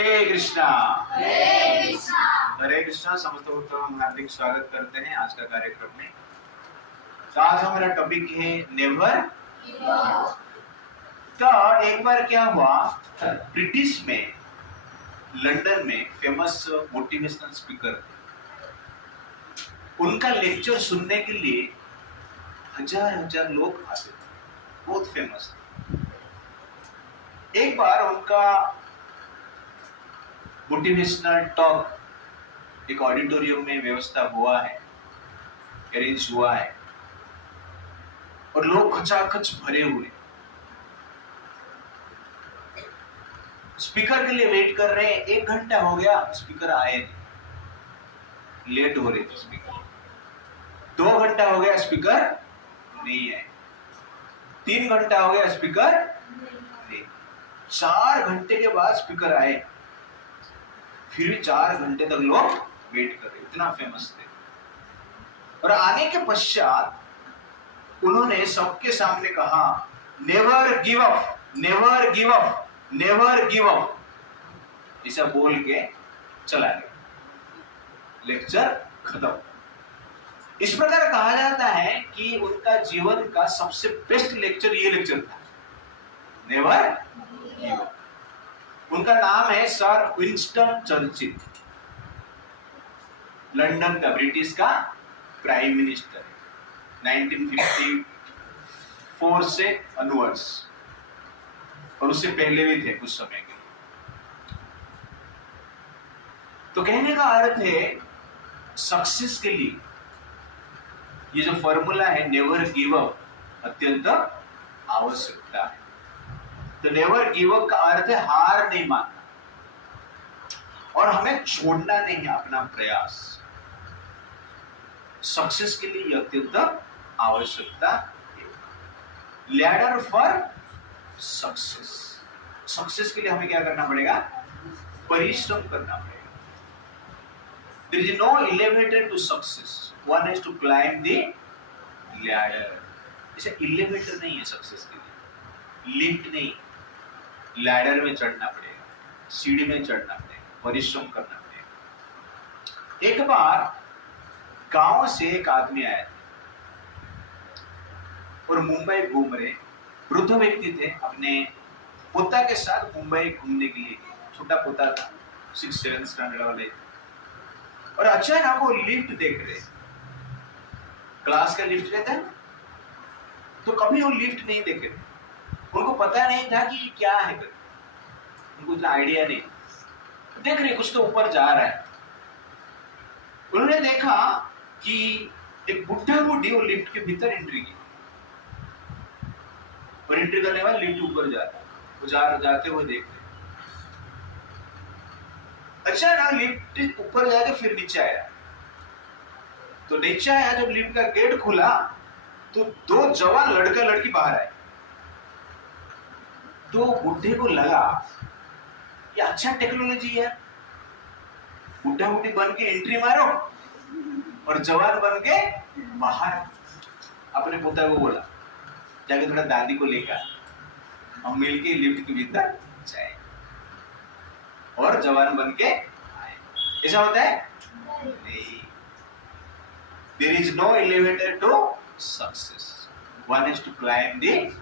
हरे कृष्णा। हरे कृष्णा। हरे कृष्णा। समस्त भक्तों का हार्दिक स्वागत करते हैं आज का कार्यक्रम में। तो आज हमारा टॉपिक है नेवर गिव अप। तो एक बार क्या हुआ, ब्रिटिश में लंदन में फेमस मोटिवेशनल स्पीकर थे। उनका लेक्चर सुनने के लिए हजार हजार लोग आते थे, बहुत फेमस थे। एक बार उनका मोटिवेशनल टॉक एक ऑडिटोरियम में व्यवस्था हुआ है, अरेंज हुआ है और लोग खचाखच भरे हुए स्पीकर के लिए वेट कर रहे हैं। 1 घंटा हो गया, स्पीकर आए नहीं, लेट हो रहे थे स्पीकर। 2 घंटा हो गया, स्पीकर नहीं आए। 3 घंटा हो गया, स्पीकर नहीं। 4 घंटे के बाद स्पीकर आए, फिर भी 4 घंटे तक लोग वेट कर रहे, इतना फेमस थे। और आने के पश्चात उन्होंने सबके सामने कहा, never give up, never give up, never give up, ऐसा बोल के चला गया। लेक्चर खत्म। इस प्रकार कहा जाता है कि उनका जीवन का सबसे बेस्ट लेक्चर ये लेक्चर था, नेवर गिव अप। उनका नाम है सर विंस्टन चर्चिल, लंदन का, ब्रिटिश का प्राइम मिनिस्टर 1954 से अनवर्ड्स, और उससे पहले भी थे कुछ समय के। तो कहने का अर्थ है, सक्सेस के लिए ये जो फॉर्मूला है नेवर गिव अप अत्यंत आवश्यकता है। तो नेवर गिव अप का अर्थ है हार नहीं मानना और हमें छोड़ना नहीं है अपना प्रयास। सक्सेस के लिए अत्यंत आवश्यकता है। लैडर फॉर सक्सेस, सक्सेस के लिए हमें क्या करना पड़ेगा? परिश्रम करना पड़ेगा। There is no elevator to success. One has to climb the ladder. इसे elevator नहीं है सक्सेस के लिए, लिफ्ट नहीं, लैडर में चढ़ना पड़ेगा, सीढ़ी में चढ़ना पड़ेगा, परिश्रम करना पड़ेगा। एक बार गांव से एक आदमी आया था और मुंबई घूम रहे, वृद्ध व्यक्ति थे, अपने पोता के साथ मुंबई घूमने के लिए। छोटा पोता था, 6-7 स्टैंडर्ड वाले। और अचानक वो लिफ्ट देख रहे, क्लास का लिफ्ट रहता है, तो कभी वो लिफ्ट नहीं देखे। उनको पता नहीं था कि क्या है, उनको इतना आइडिया नहीं। देख रहे कुछ तो ऊपर जा रहा है। उन्होंने देखा कि एक बुढ़ा बूढ़ी वो लिफ्ट के भीतर एंट्री की, और एंट्री करने बाद लिफ्ट ऊपर जाता है। वो जाते हुए देख रहे। अच्छा ना, लिफ्ट ऊपर जाके फिर नीचे आया। तो नीचे आया, जब लिफ्ट का गेट खुला तो 2 जवान लड़का लड़की बाहर आए। तो बुढ़े को लगा ये अच्छा टेक्नोलॉजी है, बुढ़ा बुढ़ी बन के एंट्री मारो और जवान बन के बाहर। अपने पोता को बोला, जाके थोड़ा दादी को लेकर हम मिलके लिफ्ट के भीतर जाए, और जवान बन के आए। ऐसा होता है नहीं। There is no elevator to success. One has to climb the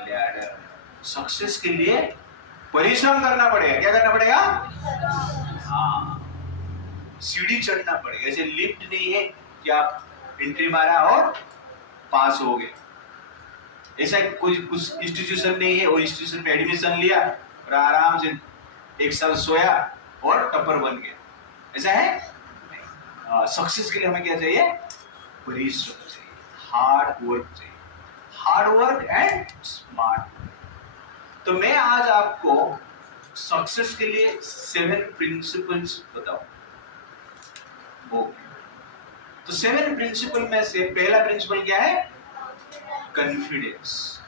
ladder. Success के लिए परिश्रम करना पड़ेगा। क्या करना पड़ेगा? हाँ, सीढ़ी चढ़ना पड़ेगा। ऐसे लिफ्ट नहीं है कि आप एंट्री मारा और पास हो गए। ऐसा कुछ इंस्टीट्यूशन नहीं है, वो इंस्टीट्यूशन में एडमिशन लिया और आराम से 1 साल सोया और टॉपर बन गया। ऐसा है? सक्सेस के लिए हमें क्या चाहिए? परिश्रम चाहिए, हार्ड वर्क चाहिए, हार्ड वर्क एंड स्मार्ट। तो मैं आज आपको सक्सेस के लिए 7 प्रिंसिपल्स बताऊं। तो 7 प्रिंसिपल में से पहला प्रिंसिपल क्या है? कॉन्फिडेंस।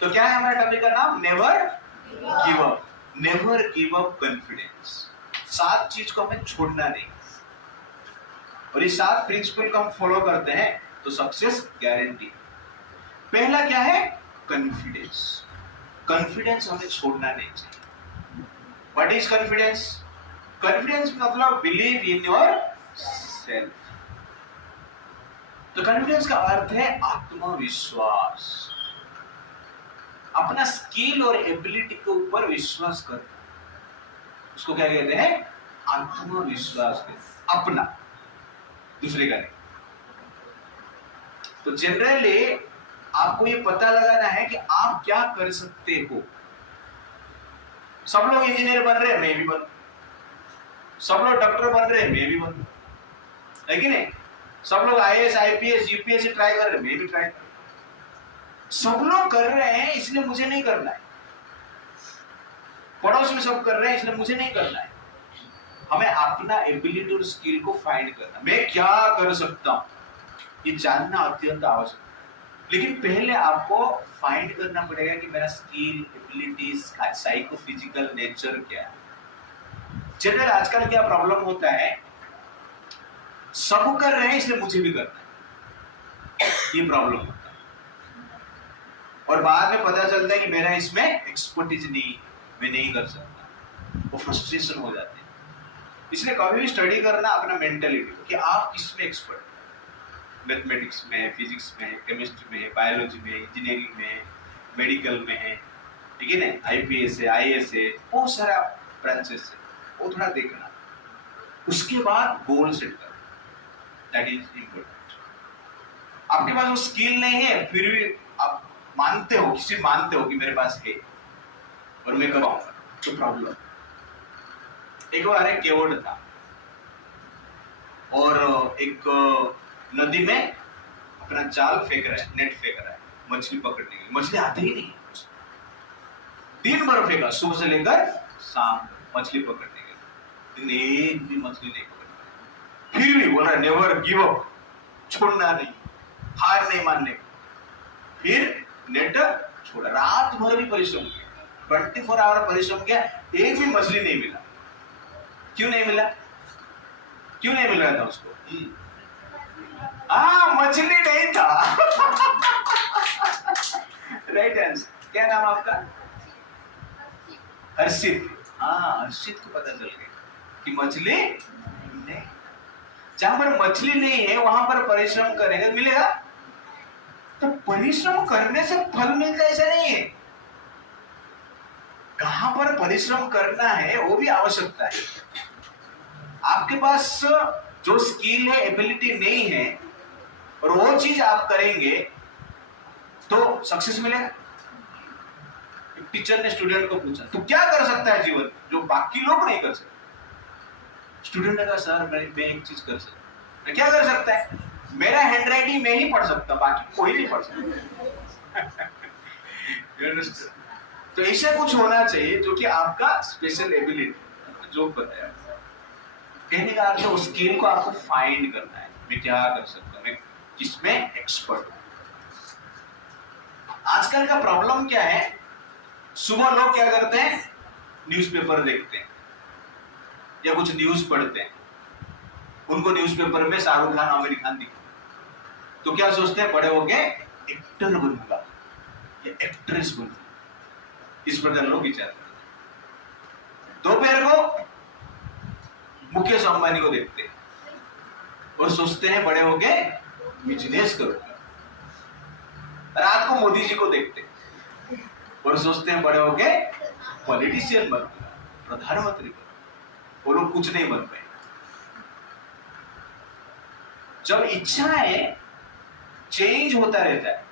तो क्या है हमारा टॉपिक का नाम? Never give up. Never give up confidence. 7 चीज को हमें छोड़ना नहीं, और ये 7 प्रिंसिपल को हम फॉलो करते हैं तो सक्सेस गारंटी। पहला क्या है? कॉन्फिडेंस। कॉन्फिडेंस हमें छोड़ना नहीं चाहिए। What is confidence? कॉन्फिडेंस मतलब बिलीव इन योर सेल्फ। तो कॉन्फिडेंस का अर्थ है आत्मविश्वास, अपना स्किल और एबिलिटी के ऊपर विश्वास करना। उसको क्या कहते हैं? आत्मविश्वास। अपना, दूसरे का नहीं। तो जनरली आपको ये पता लगाना है कि आप क्या कर सकते हो। सब लोग इंजीनियर बन रहे हैं, मैं भी बनूं। सब लोग डॉक्टर बन रहे हैं, मैं भी बनूं, है कि नहीं? सब लोग आईएएस, आईपीएस, यूपीएससी ट्राई कर रहे हैं, मैं भी ट्राई कर रहा हूं। सब लोग कर रहे हैं इसलिए मुझे नहीं करना है। पड़ोस में सब कर रहे हैं इसलिए मुझे नहीं करना है। हमें अपना एबिलिटी और स्किल को फाइंड करना, मैं क्या कर सकता हूं, ये जानना अत्यंत आवश्यक है। लेकिन पहले आपको फाइंड करना पड़ेगा कि मेरा skill, abilities, psycho physical nature क्या है। जनरल आजकल क्या प्रॉब्लम होता है, सब कर रहे हैं इसलिए मुझे भी करना है, ये प्रॉब्लम होता है। और बाद में पता चलता है कि मेरा इसमें एक्सपर्टीज नहीं, मैं नहीं कर सकता, वो फ्रस्ट्रेशन हो जाती है। इसलिए कभी भी स्टडी करना अपना मेंटलिटी कि आप किसमें एक्सपर्ट, मैथमेटिक्स में, फिजिक्स में, केमिस्ट्री में, बायोलॉजी में, इंजीनियरिंग में, मेडिकल में है, ठीक है ना, आईपीएस है, आईएएस है, बहुत सारा ब्रांचेस है, वो थोड़ा देखना। उसके बाद गोल सेट करना, दैट इज इम्पोर्टेंट। आपके पास वो स्किल नहीं है फिर भी आप मानते हो, किसी मानते हो कि मेरे पास है और मैं कर पाऊंगा, तो प्रॉब्लम। एक बार एक केवड़ था और एक नदी में अपना जाल फेंक रहा है, नेट फेंक रहा है मछली पकड़ने के लिए। मछली आती ही नहीं, दिन भर फेंका, सुबह से लेकर शाम मछली पकड़ने के लिए, एक भी मछली नहीं पकड़ी। फिर भी बोल रहा नेवर गिव अप, छोड़ना नहीं, हार नहीं मानने। फिर नेट छोड़ा, रात भर भी परिश्रम किया, 24 आवर परिश्रम किया, एक भी मछली नहीं मिला। क्यों नहीं मिला? क्यों नहीं मिल रहा था उसको? मछली नहीं था। Right answer. क्या नाम आपका? हर्षित। हर्षित को पता चल गया कि मछली नहीं। जहां पर मछली नहीं है वहां पर परिश्रम करेंगे मिलेगा। तो परिश्रम करने से फल मिलता ऐसा नहीं है, कहां पर परिश्रम करना है वो भी आवश्यकता है। आपके पास जो स्किल है, एबिलिटी नहीं है और वो चीज आप करेंगे तो सक्सेस मिलेगा। टीचर ने स्टूडेंट को पूछा तो क्या कर सकता है जीवन जो बाकी लोग नहीं कर सकते? स्टूडेंट ने कहा सर मैं एक चीज कर सकता। मैं क्या कर सकता है? मेरा हैंडराइटिंग मैं ही पढ़ सकता, बाकी कोई नहीं पढ़ सकता। तो ऐसा कुछ होना चाहिए जो कि आपका स्पेशल एबिलिटी जो बताया। कहने का अर्थ उस स्किल को आपको फाइंड करना है, मैं क्या कर सकता हूं, मैं किसमें एक्सपर्ट हूं। आजकल का प्रॉब्लम क्या है, सुबह लोग क्या करते हैं, न्यूज़पेपर देखते हैं या कुछ न्यूज पढ़ते हैं। उनको न्यूज़पेपर में शाहरुख खान, आमिर खान दिखते तो क्या सोचते हैं, बड़े होके एक्टर बनूंगा या एक्ट्रेस बनूंगा, इस प्रकार लोग विचार करते हैं। दोपहर को मुकेश अंबानी को देखते हैं और सोचते हैं बड़े होके बिजनेस करूंगा। रात को मोदी जी को देखते हैं और सोचते हैं बड़े होके पॉलिटिशियन बनूंगा, प्रधानमंत्री बनूंगा। वो लोग कुछ नहीं बन पाए। जब इच्छाएं चेंज होता रहता है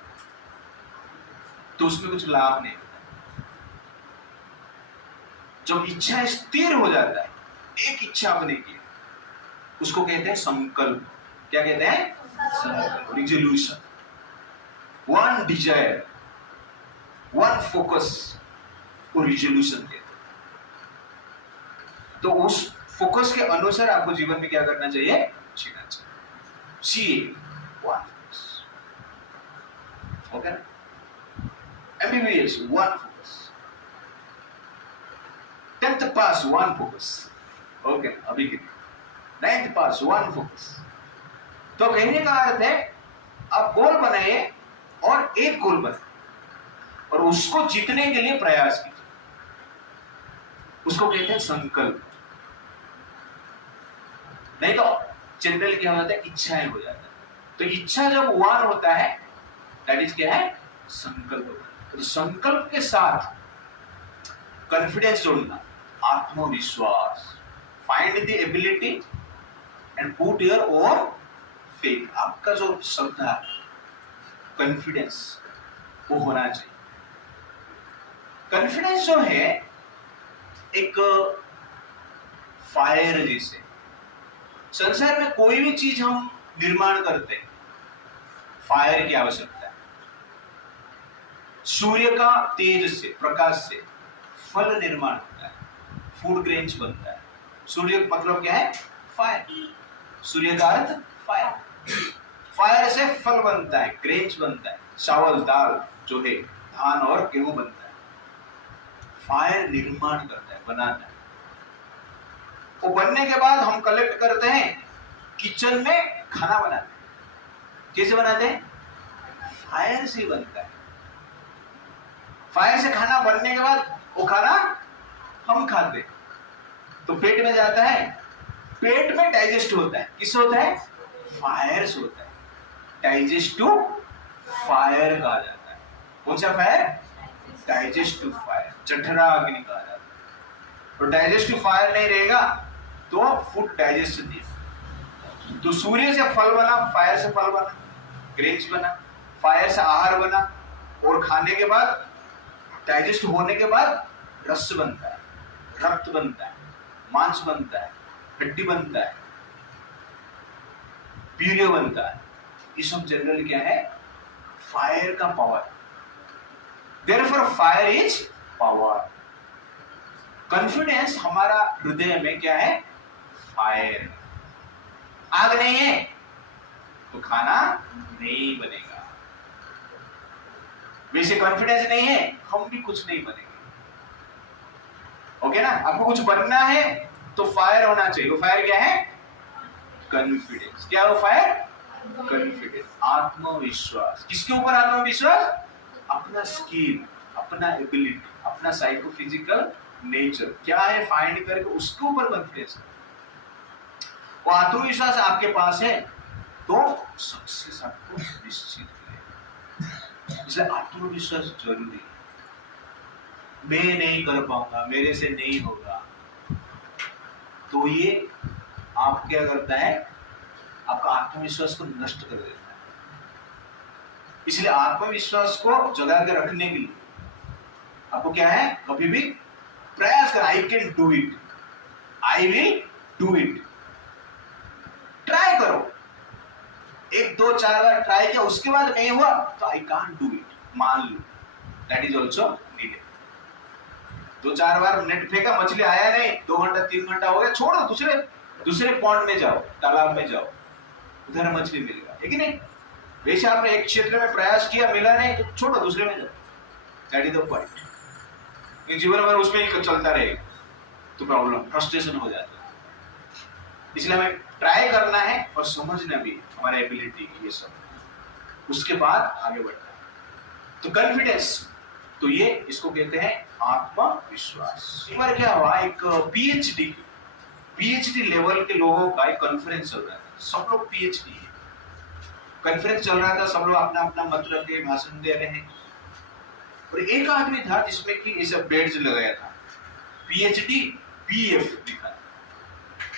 तो उसमें कुछ लाभ नहीं होता। जब इच्छा स्थिर हो जाता है, एक इच्छा आपने की, उसको कहते हैं संकल्प। क्या कहते हैं? संकल्प, resolution. One Dzire, one focus को रिजोल्यूशन कहते हैं। तो उस फोकस के अनुसार आपको जीवन में क्या करना चाहिए? जीना चाहिए। सी वन फोकस, ओके ना? MBBS वन फोकस, 10th पास वन फोकस, ओके अभी के 9th पास वन फोकस। तो कहने का अर्थ है आप गोल बनाइए और एक गोल बनाइए और उसको जीतने के लिए प्रयास कीजिए। उसको कहते हैं संकल्प। नहीं तो जनरल क्या होता है, इच्छाएं हो जाता है। तो इच्छा जब वन होता है दैट इज क्या है, संकल्प होता है। तो संकल्प के साथ कॉन्फिडेंस जोड़ना, आत्मविश्वास, find the ability and put your own faith. आपका जो शब्द है कॉन्फिडेंस वो होना चाहिए। कॉन्फिडेंस जो है एक फायर जैसे, संसार में कोई भी चीज हम निर्माण करते हैं फायर की आवश्यकता है। सूर्य का तेज से, प्रकाश से फल निर्माण होता है, फूड ग्रेन्स बनता है। सूर्य मतलब क्या है, फायर। सूर्य का अर्थ फायर। फायर से फल बनता है, ग्रेन्स बनता है, चावल दाल जो है, धान और गेहूं बनता है। फायर निर्माण करता है, बनाता है। वो बनने के बाद हम कलेक्ट करते हैं, किचन में खाना बनाते हैं। कैसे बनाते हैं, फायर से बनता है। फायर से खाना बनने के बाद वो खाना हम खाते हैं तो पेट में जाता है, पेट में डाइजेस्ट होता है। किससे होता है, फायर से होता है। डाइजेस्टिव फायर कहा जाता है। कौन सा फायर, डाइजेस्टिव फायर, जठरा अग्नि कहा जाता है। और डाइजेस्टिव फायर नहीं रहेगा तो फूड डाइजेस्ट नहीं है। तो सूर्य से फल बना, फायर से फल बना, ग्रेन्स बना, फायर से आहार बना, और खाने के बाद डाइजेस्ट होने के बाद रस बनता है, रक्त बनता है, मांस बनता है, हड्डी बनता है, वीर्य बनता है। ये सब जनरली क्या है, फायर का power. Therefore fire is power. Confidence हमारा हृदय में क्या है, फायर। आग नहीं है तो खाना नहीं बनेगा। वैसे कॉन्फिडेंस नहीं है, हम भी कुछ नहीं बनेंगे। ओके ना। आपको कुछ बनना है तो फायर होना चाहिए। वो फायर क्या है, कॉन्फिडेंस। क्या है वो फायर, कॉन्फिडेंस, आत्मविश्वास। किसके ऊपर आत्मविश्वास, अपना स्किल, अपना एबिलिटी, अपना साइकोफिजिकल नेचर क्या है फाइंड करके उसके ऊपर कॉन्फिडेंस। वो आत्मविश्वास आपके पास है तो सक्सेस आपको निश्चित है। इसलिए आत्मविश्वास जरूरी है। मैं नहीं कर पाऊंगा, मेरे से नहीं होगा, तो ये आप क्या करता है, आपका आत्मविश्वास को नष्ट कर देता है। इसलिए आत्मविश्वास को जगा के रखने के लिए आपको क्या है, कभी भी प्रयास कर, I can do it, I will do it. Try करो, 1 2 4 बार ट्राई किया, उसके बाद नहीं हुआ तो आई कांट डू इट, मान लो। That is also needed. 2 4 बार नेट फेंका, मछली आया नहीं, 2 घंटा 3 घंटा हो गया, छोड़ो, दूसरे पॉन्ड में जाओ, तालाब में जाओ, उधर मछली मिलेगा, है कि नहीं। वैसे आपने एक क्षेत्र में प्रयास किया, मिला नहीं तो छोड़ो, दूसरे में जाओ। That is the point. जीवन भर उसमें ही चलता रहेगा तो प्रॉब्लम, फ्रस्ट्रेशन हो जाता है। इसलिए हमें ट्राई करना है और समझना भी हमारा एबिलिटी ये सब, उसके बाद आगे बढ़ना है। तो कॉन्फिडेंस, तो ये इसको कहते हैं आत्मविश्वास। एक बार क्या हुआ, एक पीएचडी लेवल के लोगों का एक कॉन्फ्रेंस चल रहा था। सब लोग पीएचडी है, कॉन्फ्रेंस चल रहा था, सब लोग अपना अपना मत रख के भाषण दे रहे हैं। और एक आदमी था जिसमें कि ऐसा बैड्ज लगाया था, पीएचडी बीएफ लिखा।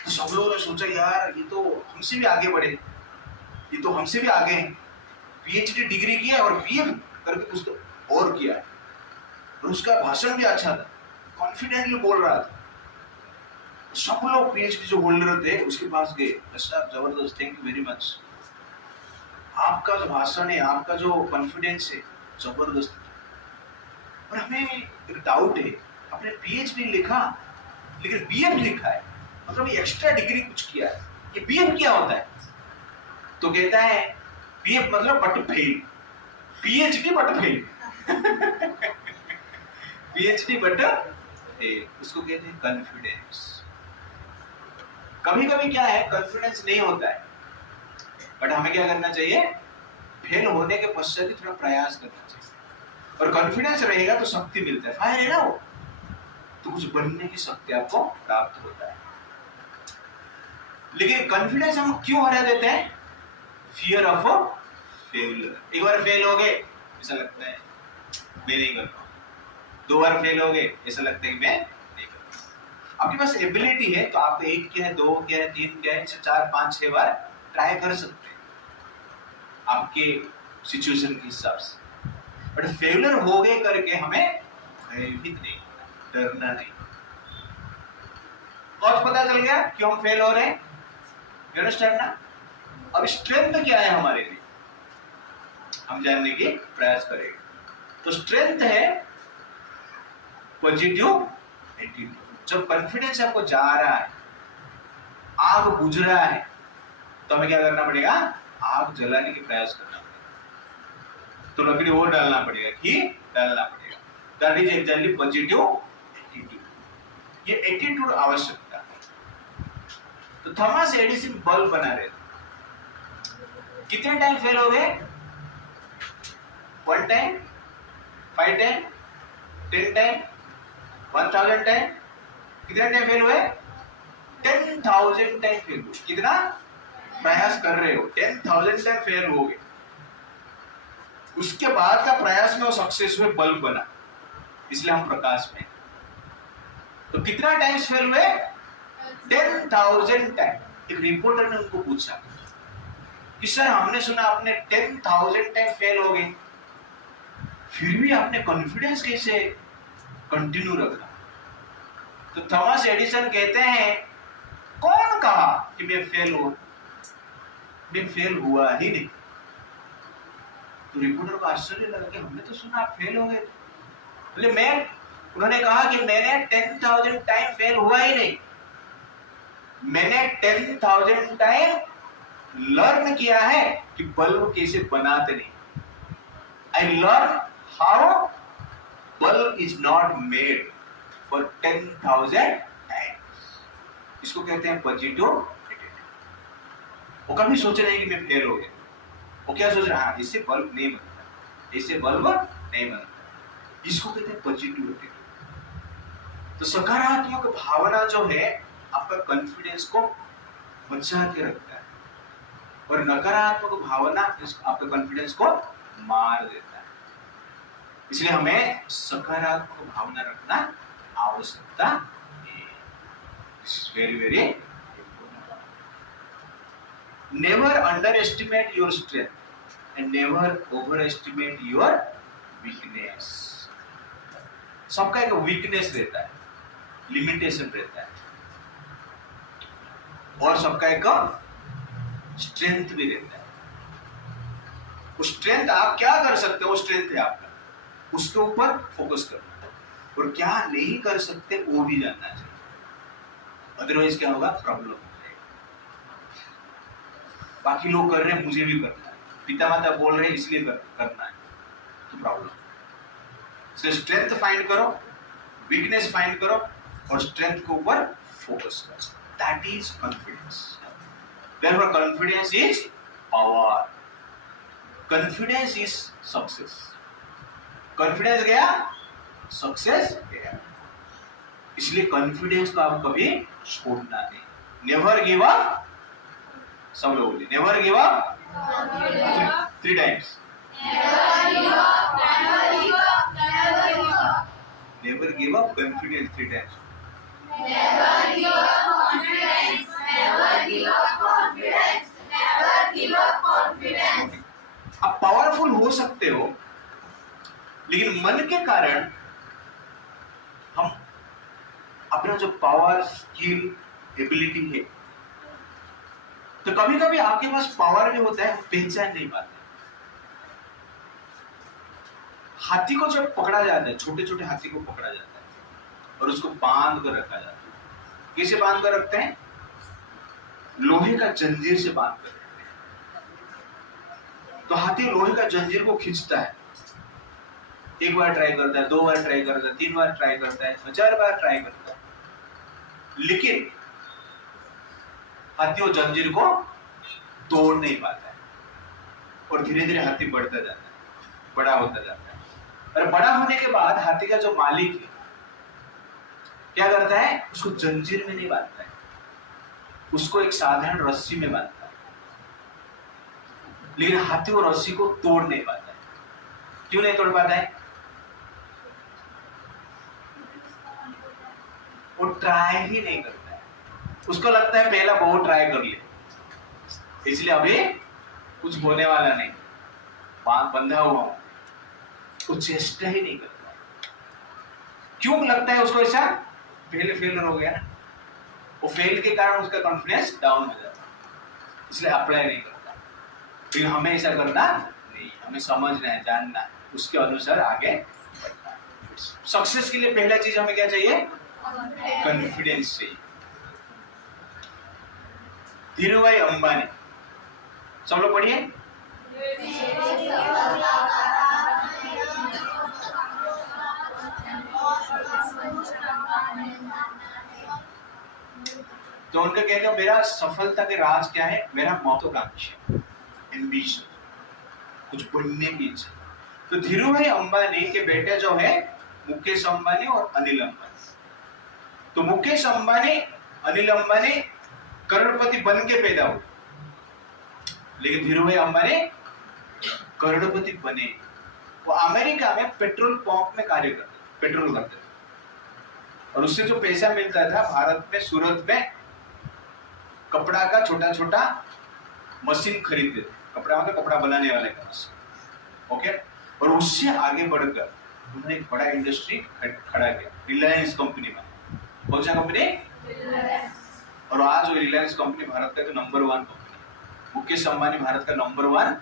तो सब लोगों ने सोचा यार ये तो हमसे भी आगे बढ़े, ये तो हमसे भी आगे हैं, पीएचडी डिग्री किया और बीएफ करके कुछ तो और किया है। और उसका भाषण भी अच्छा था, कॉन्फिडेंटली बोल रहा था। सब लोग पीएचडी जो होल्डर थे उसके पास गए, साहब जबरदस्त, थैंक यू वेरी मच, आपका जो भाषण है, आपका जो कॉन्फिडेंस है जबरदस्त। और हमें एक डाउट है, आपने पीएचडी लिखा लेकिन बीएफ लिखा है, मतलब ये एक्स्ट्रा डिग्री कुछ किया है, ये बीएफ क्या होता है? तो कहता है बीएफ मतलब but fail, PhD but fail. PhD but fail, उसको कहते हैं कॉन्फिडेंस। कभी कभी क्या है, कॉन्फिडेंस नहीं होता है, बट हमें क्या करना चाहिए, फेल होने के पश्चात थोड़ा प्रयास करना चाहिए। और कॉन्फिडेंस रहेगा तो शक्ति मिलता है। फायर है ना वो, तो कुछ बनने की शक्ति आपको प्राप्त होता है। लेकिन कॉन्फिडेंस हम क्यों हरा देते हैं? Fear of failure. एक बार फेल हो गए ऐसा लगता है मैं नहीं कर पाऊंगा, 2 बार फेल हो गए ऐसा लगता है कि मैं नहीं कर पाऊंगा। आपके पास एबिलिटी है तो आप 1 क्या है, 2 क्या है, 3 क्या है, 4 5 6 बार ट्राई कर सकते हैं आपके सिचुएशन के हिसाब से। बट फेलियर हो गए करके हमें भयभीत नहीं होना, डरना नहीं। कौन पता चल गया क्यों हम फेल हो रहे हैं? यू अंडरस्टैंड ना? अब स्ट्रेंथ क्या है हमारे लिए हम जानने की प्रयास करेंगे। तो स्ट्रेंथ है पॉजिटिव एटीट्यूड। जब कॉन्फिडेंस आपको जा रहा है, आग बुझ रहा है, तो हमें क्या करना पड़ेगा? आग जलाने की प्रयास करना पड़ेगा। तो लकड़ी और डालना पड़ेगा, घी डालना पड़ेगा। That is actually positive attitude. ये एटीट्यूड आवश्यकता है। तो थॉमस एडिसन बल्ब बना रहे थे, कितने टाइम फेल हो गए? 1 टाइम, 5 टाइम, 10 टाइम, 1000 टाइम? कितने टाइम फेल हुए? 10,000 टाइम फेल हुए। कितना प्रयास कर रहे हो? 10,000 टाइम फेल हो गए। उसके बाद का प्रयास में वो सक्सेस हुए, बल्ब बना, इसलिए हम प्रकाश में। तो कितना टाइम्स फेल हुए? 10,000 टाइम। एक रिपोर्टर ने उनको पूछा कि सर हमने सुना आपने 10,000 टाइम फेल हो गए, फिर भी आपने कॉन्फिडेंस कैसे कंटिन्यू रखा? तो थॉमस एडिसन कहते हैं कौन कहा कि मैं फेल हुआ? मैं फेल हुआ ही नहीं। तो रिपोर्टर को आश्चर्य लगा कि हमने तो सुना आप फेल हो गए। बोले उन्होंने कहा कि मैंने 10,000 टाइम फेल हुआ ही नहीं, मैंने 10,000 टाइम लर्न किया है कि बल्ब कैसे बनाते नहीं। I learn how bulb is not made for 10,000 times. इसको कहते हैं पॉजिटिव एटीट्यूड। वो कभी सोचे नहीं कि मैं फेल हो गया। वो क्या सोच रहा है? इससे बल्ब नहीं बनता, इससे बल्ब नहीं बनता। इसको कहते हैं पॉजिटिव एटीट्यूड। तो सकारात्मक भावना जो है आपका कॉन्फिडेंस को बचा के रखता है, और नकारात्मक भावना आपके कॉन्फिडेंस को मार देता है। इसलिए हमें सकारात्मक भावना रखना आवश्यकता है। Very very important. Never under estimate your strength and never over estimate your weakness. सबका एक वीकनेस रहता है, लिमिटेशन रहता है, और सबका एक स्ट्रेंथ भी रहता है। वो स्ट्रेंथ आप क्या कर सकते हो, वो स्ट्रेंथ है आपका, उसके ऊपर फोकस करना, और क्या नहीं कर सकते वो भी जानना चाहिए। अदरवाइज क्या होगा? प्रॉब्लम हो जाएगी। बाकी लोग कर रहे हैं, मुझे भी करना है, पिता माता बोल रहे हैं इसलिए करना है, तो प्रॉब्लम। इसलिए स्ट्रेंथ फाइंड करो, वीकनेस फाइंड करो, और स्ट्रेंथ के ऊपर फोकस करो। That is confidence. Therefore, confidence is power. Confidence is success. Confidence गया, success गया। इसलिए confidence को आप कभी छोड़ना नहीं। Never give up. सब लोग बोलिए never give up. 3 times. Never give up confidence 3 times. Never give up confidence. Never give up confidence. Never give up confidence. आप पावरफुल हो सकते हो, लेकिन मन के कारण हम अपना जो पावर, स्किल, एबिलिटी है, तो कभी कभी आपके पास पावर भी होता है, पहचान नहीं पाते। हाथी को जब पकड़ा जाता है, छोटे छोटे हाथी को पकड़ा जाता है और उसको बांध कर रखा जाता है। कैसे बांध कर रखते हैं? लोहे का जंजीर से बांध कर रखते हैं। तो हाथी लोहे का जंजीर को खींचता है, 1 बार ट्राई करता है, 2 बार ट्राई करता है, 3 बार ट्राई करता है, 1000 बार ट्राई करता है, लेकिन हाथी वो जंजीर को तोड़ नहीं पाता है, और धीरे धीरे हाथी बढ़ता जाता है, बड़ा होता जाता है। और बड़ा होने के बाद हाथी का जो मालिक है क्या करता है? उसको जंजीर में नहीं बांधता है, उसको एक साधारण रस्सी में बांधता है, लेकिन हाथी वो रस्सी को तोड़ नहीं पाता है। क्यों नहीं तोड़ पाता है? वो ट्राई ही नहीं करता है, उसको लगता है पहला बहुत ट्राई कर लिया, इसलिए अभी कुछ होने वाला नहीं, बंधा हुआ हूं, वो चेष्टा ही नहीं करता। क्यों लगता है उसको ऐसा? पहले फेलियर हो गया ना, वो फेल के कारण उसका कॉन्फिडेंस डाउन हो जाता है, इसलिए अप्लाई नहीं करता। फिर हमें ऐसा करना नहीं, हमें समझना है, जानना है, उसके अनुसार आगे बढ़ना है। सक्सेस के लिए पहला चीज हमें क्या चाहिए? कॉन्फिडेंस चाहिए। धीरूभाई अंबानी, सब लोग पढ़िए। तो उनका कहते हैं मेरा सफलता के राज क्या है? मेरा महत्वाकांक्षा, एम्बिशन, कुछ बनने की इच्छा। तो धीरूभाई अंबानी के बेटे जो है मुकेश अंबानी और अनिल अंबानी। तो मुकेश अंबानी, अनिल अंबानी करोड़पति बन के पैदा हुए, लेकिन धीरूभाई अंबानी करोड़पति बने। वो अमेरिका में पेट्रोल पंप में कार्य करते, पेट्रोल करते थे, और उससे जो पैसा मिलता था भारत में, सूरत में कपड़ा का छोटा छोटा मशीन खरीदते थे, कपड़ा मतलब कपड़ा बनाने वाले का मशीन, ओके। और उससे आगे बढ़कर उन्होंने एक बड़ा इंडस्ट्री खड़ा किया, रिलायंस कंपनी में। कौन सा कंपनी? और आज वो रिलायंस कंपनी भारत का तो नंबर 1 कंपनी। मुकेश अंबानी भारत का नंबर 1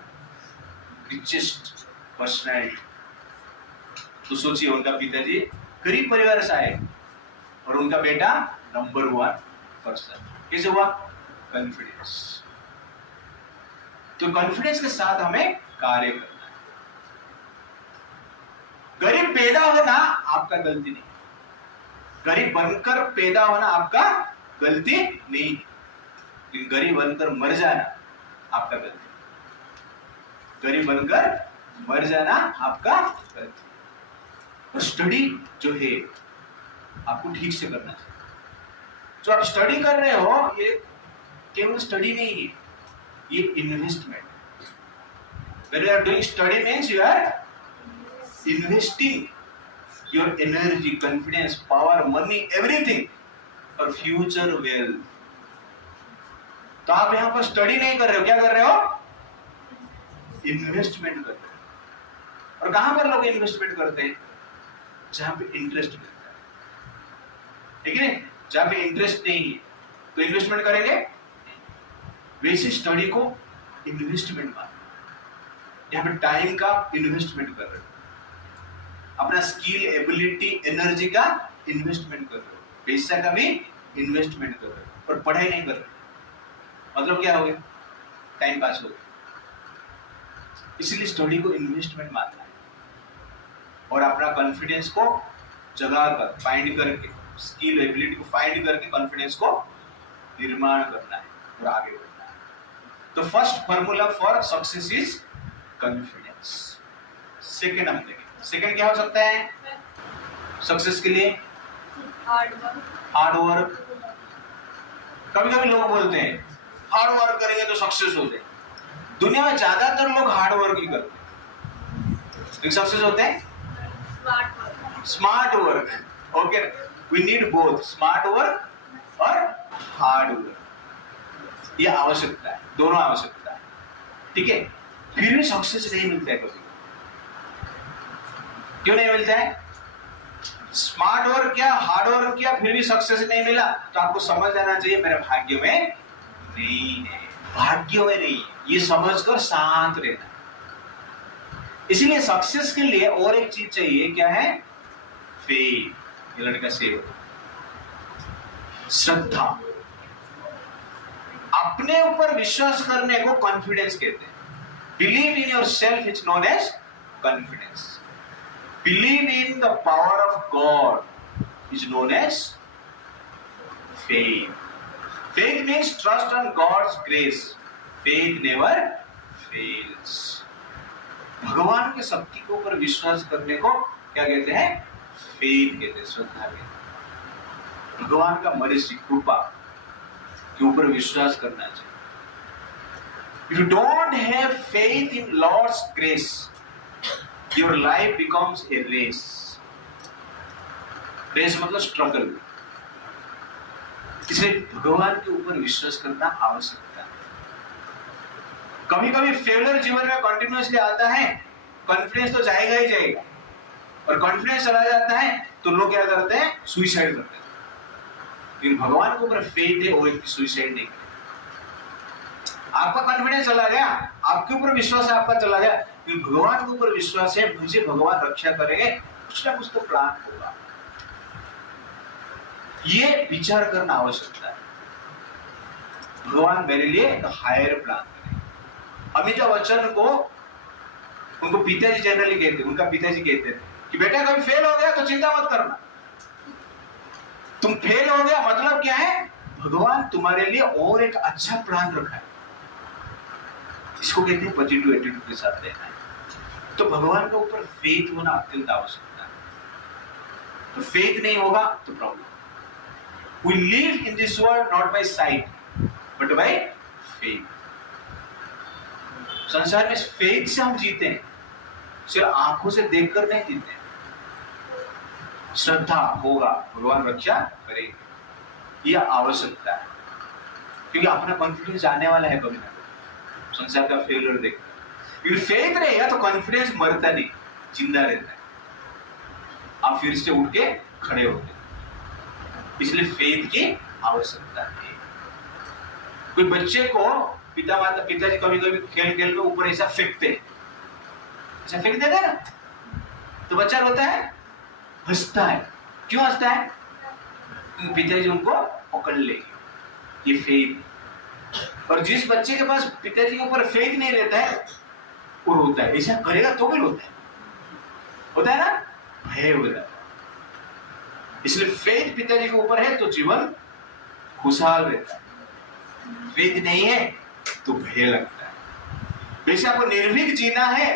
रिचेस्ट पर्सनैलिटी। तो सोचिए, उनका पिताजी गरीब परिवार से आए और उनका बेटा नंबर 1 पर्सन। कैसे हुआ? कॉन्फिडेंस। तो कॉन्फिडेंस के साथ हमें कार्य करना है। गरीब पैदा होना आपका गलती नहीं, गरीब बनकर पैदा होना आपका गलती नहीं, लेकिन गरीब बनकर मर जाना आपका गलती। गरीब बनकर मर जाना आपका गलती। और स्टडी जो है आपको ठीक से करना चाहिए। जो आप स्टडी कर रहे हो, ये केवल स्टडी नहीं है, ये investment. When you are doing study means you are investing your energy, confidence, power, money, everything for future wealth. तो आप यहाँ पर स्टडी नहीं कर रहे हो, क्या कर रहे हो? इन्वेस्टमेंट कर रहे हो। और कहां पर लोग इन्वेस्टमेंट करते हैं? जहां पे इंटरेस्ट मिलता है, ठीक है? जहां पे इंटरेस्ट नहीं है तो इन्वेस्टमेंट करेंगे। वैसे स्टडी को इन्वेस्टमेंट मानो। यहाँ पे टाइम का इन्वेस्टमेंट कर रहे हो, अपना स्किल, एबिलिटी, एनर्जी का इन्वेस्टमेंट कर रहे हो, पैसा का भी इन्वेस्टमेंट कर रहे हो, और पढ़ाई नहीं कर रहे हो। मतलब क्या हो गया? टाइम पास हो गया। इसलिए स्टडी को इन्वेस्टमेंट मानना है और अपना कॉन्फिडेंस को जगा कर, फाइंड करके, स्किल एबिलिटी को फाइंड करके कॉन्फिडेंस को निर्माण करना है और आगे बढ़ना है। तो first formula for success is confidence. Second हम देखेंगे। सेकंड क्या हो सकता है सक्सेस के लिए? Hard work. कभी कभी लोग बोलते हैं हार्ड वर्क करेंगे तो सक्सेस हो जाए। दुनिया में ज्यादातर लोग हार्ड वर्क ही करते हैं, लेकिन सक्सेस होते हैं smart work. Okay, we need both smart work और हार्ड वर्क। ये आवश्यकता है, दोनों आवश्यकता है, ठीक है। फिर भी सक्सेस नहीं मिलता है कभी। क्यों नहीं मिलता है? स्मार्ट वर्क किया, हार्ड वर्क किया, फिर भी सक्सेस नहीं मिला, तो आपको समझ आना चाहिए मेरे भाग्य में नहीं है, भाग्य में नहीं, ये समझकर शांत रहना। इसलिए सक्सेस के लिए और एक चीज चाहिए, क्या है? फेथ। ये लड़का सेव, श्रद्धा, अपने ऊपर विश्वास करने को कॉन्फिडेंस कहते हैं। Believe in yourself is known as confidence. Believe in the power of God is known as faith. Faith means trust on God's grace. Faith never fails. भगवान के शक्ति के ऊपर विश्वास करने को क्या कहते हैं? फेथ कहते हैं, श्रद्धा कहते हैं। भगवान का मर्जी कृपा के ऊपर विश्वास करना चाहिए। If you don't have faith in Lord's grace, your life becomes a race. Race मतलब स्ट्रगल। इसलिए भगवान के ऊपर विश्वास करना आवश्यकता है। कभी कभी फेलियर जीवन में कंटिन्यूअसली आता है, कॉन्फिडेंस तो जाएगा ही जाएगा, और कॉन्फिडेंस चला जाता है तो लोग क्या करते हैं, सुइसाइड करते हैं। लेकिन भगवान के ऊपर फेथ है, वो एक सुइसाइड नहीं। आपका कॉन्फिडेंस चला गया, आपके ऊपर विश्वास है, आपका चला गया, लेकिन भगवान के ऊपर विश्वास है, मुझे भगवान रक्षा करेंगे, कुछ ना कुछ तो प्लान होगा। ये विचार करना आवश्यकता है, भगवान मेरे लिए हायर प्लान करें। अमिताभ बच्चन को उनको पिताजी जनरली कहते, उनका पिताजी कहते थे कि बेटा कभी फेल हो गया तो चिंता मत करना, तुम फेल हो गया मतलब क्या है, भगवान तुम्हारे लिए और एक अच्छा प्लान रखा है। इसको कहते हैं पॉजिटिव एटीट्यूड के साथ रहना है। तो भगवान के ऊपर फेथ होना अत्यंत आवश्यकता है। तो फेथ नहीं होगा तो problem. We live in this world not by sight, but by faith. संसार में फेथ से हम जीते हैं, सिर्फ आंखों से देखकर नहीं जीते हैं। श्रद्धा होगा, भगवान रक्षा करेगा, यह आवश्यकता है, क्योंकि अपना कॉन्फिडेंस आने वाला है कभी ना कभी संसार का फेलियर देखकर। क्योंकि फेथ रहेगा तो कॉन्फिडेंस मरता नहीं, जिंदा रहता है, आप फिर से उठ के खड़े होते हैं। इसलिए फेथ की आवश्यकता है। कोई बच्चे को पिताजी कभी कभी खेल खेल में ऊपर ऐसा फेंकते हैं, ऐसा फेंक देते हैं ना, तो बच्चा रोता है, हंसता है। क्यों हंसता है? पिताजी उनको पकड़ लेंगे, ये फेथ। और जिस बच्चे के पास पिताजी के ऊपर फेथ नहीं रहता है, वो रोता है, ऐसा करेगा तो भी रोता है, होता है ना, भय हो जाता है। इसलिए फेथ पिताजी के ऊपर है तो जीवन खुशहाल रहता है, फेथ नहीं है तो भय लगता है। वैसे आपको निर्भीक जीना है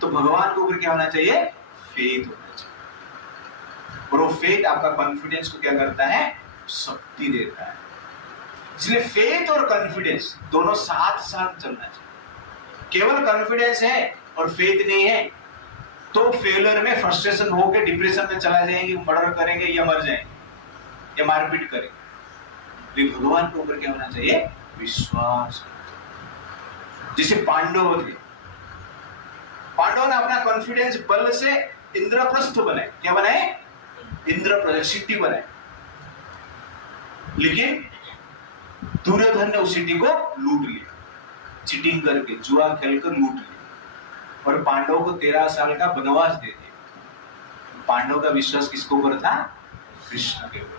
तो भगवान के ऊपर क्या होना चाहिए, फेथ होना चाहिए। और वो फेथ आपका कॉन्फिडेंस को क्या करता है, शक्ति देता है। इसलिए फेथ और कॉन्फिडेंस दोनों साथ साथ चलना चाहिए। केवल कॉन्फिडेंस है और फेथ नहीं है तो फेलियर में फ्रस्ट्रेशन होकर डिप्रेशन में चला जाएंगे, मर्डर करेंगे या मर जाएंगे या मारपीट करेंगे। लेकिन भगवान के ऊपर क्या होना चाहिए, विश्वास। जैसे पांडव थे, पांडव ने अपना कॉन्फिडेंस बल से इंद्रप्रस्थ बनाए। क्या बनाए? इंद्रप्रस्थ, सिटी बनाए। लेकिन दुर्योधन ने उस सिटी को लूट लिया, चीटिंग करके, जुआ खेलकर लूट लिया, और पांडव को 13 साल का वनवास दे दिया। पांडव का विश्वास किसके ऊपर था? कृष्ण के ऊपर।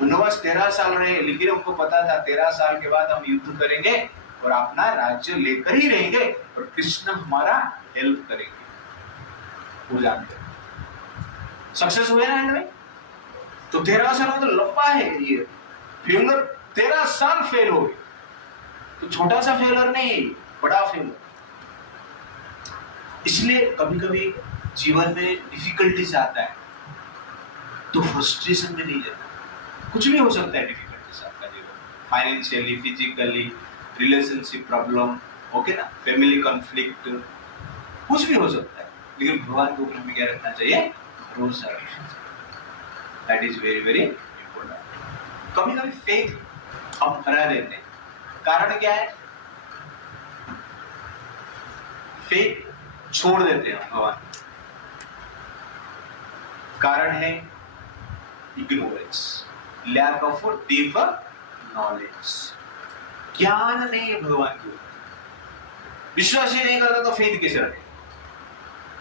वनवास 13 साल रहे, लेकिन उनको पता था 13 साल के बाद हम युद्ध करेंगे और अपना राज्य लेकर ही रहेंगे और कृष्ण हमारा हेल्प करेंगे। वो जानते सक्सेस हुए ना एंड में। तो 13 साल तो लंबा है ये फेलियर, 13 साल फेल हो गए तो छोटा सा फेलियर नहीं, बड़ा फेलियर। इसलिए कभी कभी जीवन में डिफिकल्टीज आता है तो फ्रस्ट्रेशन में नहीं जाता। कुछ भी हो सकता है डिफिकल्टीज आपका जीवन, financially, physically, relationship problem, okay ना, फैमिली कॉन्फ्लिक्ट, कुछ भी हो सकता है। लेकिन भगवान के ऊपर हमें क्या रखना चाहिए? भरोसा रखना चाहिए। That is very very important. कभी कभी फेथ हम हरा देते हैं, कारण क्या है? फेथ छोड़ देते हैं भगवान, कारण है ignorance, lack of deeper knowledge. ज्ञान नहीं है भगवान के ऊपर, विश्वास ही नहीं करता तो फेथ कैसे रखे?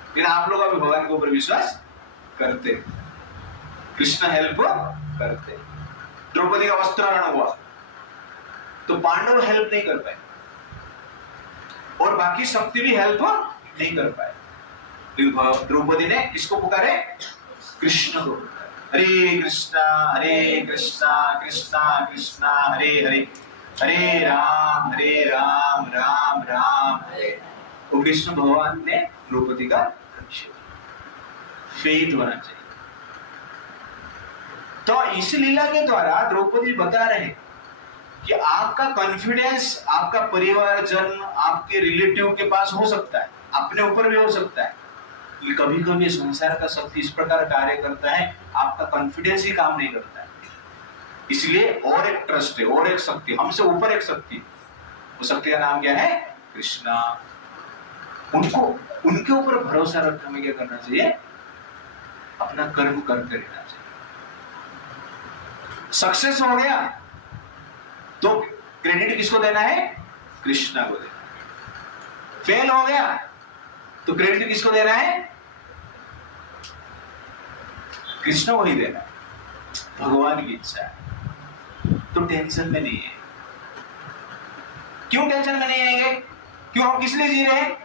लेकिन आप लोग अभी भगवान के ऊपर विश्वास करते, कृष्ण हेल्प करते। द्रौपदी का वस्त्रहरण हुआ तो पांडव हेल्प नहीं कर पाए और बाकी शक्ति भी हेल्प नहीं कर पाए। द्रौपदी ने किसको पुकारे? कृष्ण को पुकारे। हरे कृष्णा कृष्णा कृष्णा हरे हरे, हरे राम राम राम हरे। तो कृष्ण भगवान ने द्रौपदी का रक्षा। फेथ होना चाहिए। तो इस लीला के द्वारा द्रौपदी जी बता रहे हैं कि आपका कॉन्फिडेंस आपका परिवारजन आपके रिलेटिव के पास हो सकता है, अपने ऊपर भी हो सकता है, कभी कभी संसार का शक्ति इस प्रकार कार्य करता है, आपका कॉन्फिडेंस ही काम नहीं करता है। इसलिए और एक ट्रस्ट है, और एक शक्ति, हमसे ऊपर एक शक्ति, वो शक्ति का नाम क्या है? कृष्णा। उनको उनके ऊपर भरोसा रख हमें क्या करना चाहिए? अपना कर्म करते रहना चाहिए। सक्सेस हो गया तो क्रेडिट किसको देना है? कृष्णा को देना है। फेल हो गया तो क्रेडिट किसको देना है? कृष्ण को ही देना है। भगवान की इच्छा है तो टेंशन में नहीं है। क्यों टेंशन में नहीं आएंगे? क्यों? हम किस लिए जी रहे हैं?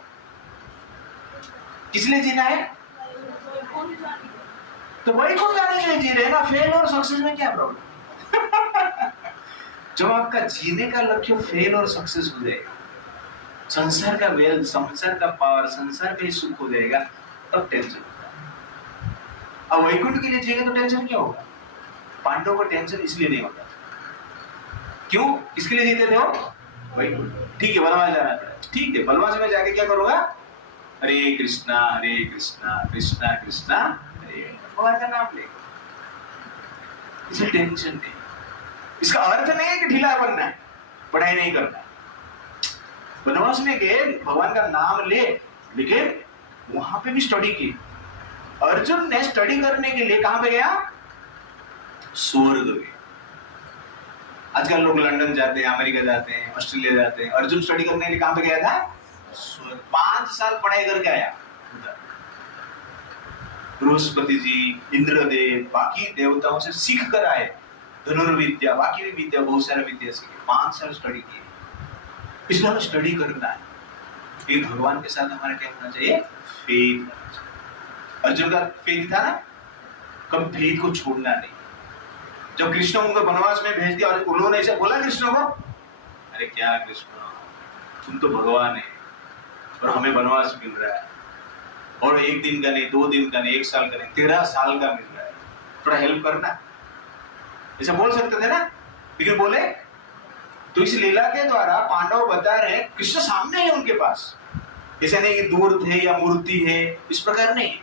किस लिए जीना है? तो वही को जाने के लिए जी रहे हैं ना। फेल और सक्सेस में क्या प्रॉब्लम? जब आपका जीने का लक्ष्य फेल और सक्सेस हो जाएगा, संसार का वेल, संसार का पावर, संसार का ही सुख हो जाएगा, तब टेंशन होता है। अब वैकुंठ के लिए जिएंगे तो टेंशन क्या होगा? पांडवों को टेंशन इसलिए नहीं होता। क्यों? किसके लिए जीते थे वो? वैकुंठ। ठीक है, बनवास जाना था, ठीक है, बनवास में जाके क्या करूंगा? हरे कृष्णा कृष्णा कृष्णा हरे, भगवान का नाम ले, इसे टेंशन नहीं। इसका अर्थ नहीं है कि ढीला बनना है, पढ़ाई नहीं करना है। बनवास में गए, भगवान का नाम ले, लेकिन वहां पे भी स्टडी की। अर्जुन ने स्टडी करने के लिए कहां पे गया? स्वर्ग में। आजकल लोग लंदन जाते हैं, अमेरिका जाते हैं, ऑस्ट्रेलिया जाते हैं। अर्जुन स्टडी करने के लिए कहां पे गया था? स्वर्ग। 5 साल पढ़ाई करके आया। बृहस्पति जी, इंद्रदेव, बाकी देवताओं से सीख कर आए। धनुर्विद्या, बाकी भी विद्या, बहुत सारे विद्या सीखे। 5 साल स्टडी किए। इसलिए हमें स्टडी करना है। ये भगवान के साथ हमारा क्या होना चाहिए? फेथ। अर्जुन का फेथ था ना, कब फेथ को छोड़ना नहीं। जब कृष्ण उनको वनवास में भेज दिया और उन्होंने ऐसे बोला कृष्ण को, अरे क्या कृष्ण, तुम तो भगवान है और हमें वनवास मिल रहा है, और 1 दिन का नहीं, 2 दिन का नहीं, 1 साल का नहीं, 13 साल का मिल रहा है, थोड़ा हेल्प करना। ऐसा बोल सकते थे ना, लेकिन बोले। तो इस लीला के द्वारा पांडव बता रहे हैं कृष्ण सामने है उनके पास, ऐसा नहीं कि दूर थे या मूर्ति है, इस प्रकार नहीं।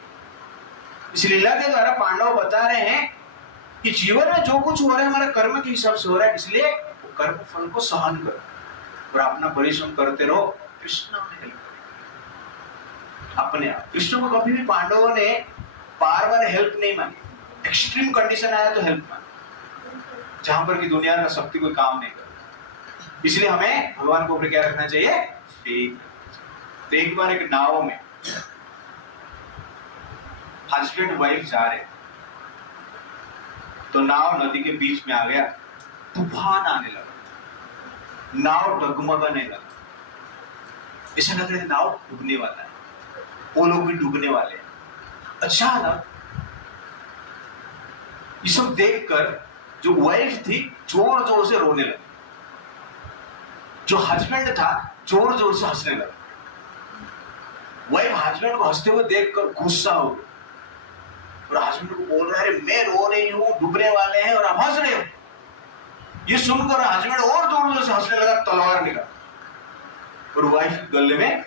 इस लीला के द्वारा पांडव बता रहे हैं कि जीवन में जो कुछ हो रहा है हमारे कर्म के हिसाब से हो रहा है, इसलिए कर्म फल को सहन करो और अपना परिश्रम करते रहो, कृष्ण में हेल्प करेंगे अपने आप। कृष्ण को कभी भी पांडवों ने बार बार हेल्प नहीं मांगी। एक्सट्रीम कंडीशन आया तो हेल्प मांगी, जहां पर कि दुनिया का शक्ति कोई काम नहीं करता। इसलिए हमें भगवान को ऊपर क्या रखना चाहिए? फेथ। तो एक बार एक नाव में हस्बैंड वाइफ जा रहे, तो नाव नदी के बीच में आ गया, तूफान आने लगा, नाव डगमगाने लगा, ऐसा लग रहा है नाव डूबने वाला है, वो लोग भी डूबने वाले हैं। अचानक ये सब देखकर जो वाइफ थी जोर जोर से रोने लगी, जो हस्बैंड था जोर जोर से हंसने लगा। वाइफ हस्बैंड को हंसते हुए देखकर गुस्सा हो गई और हस्बैंड को बोल रहा है, मैं रो रही हूं, डूबने वाले हैं और आप हंस रहे हो। ये सुनकर हस्बैंड और जोर जोर से हंसने लगा, तलवार निकाला और वाइफ के गले में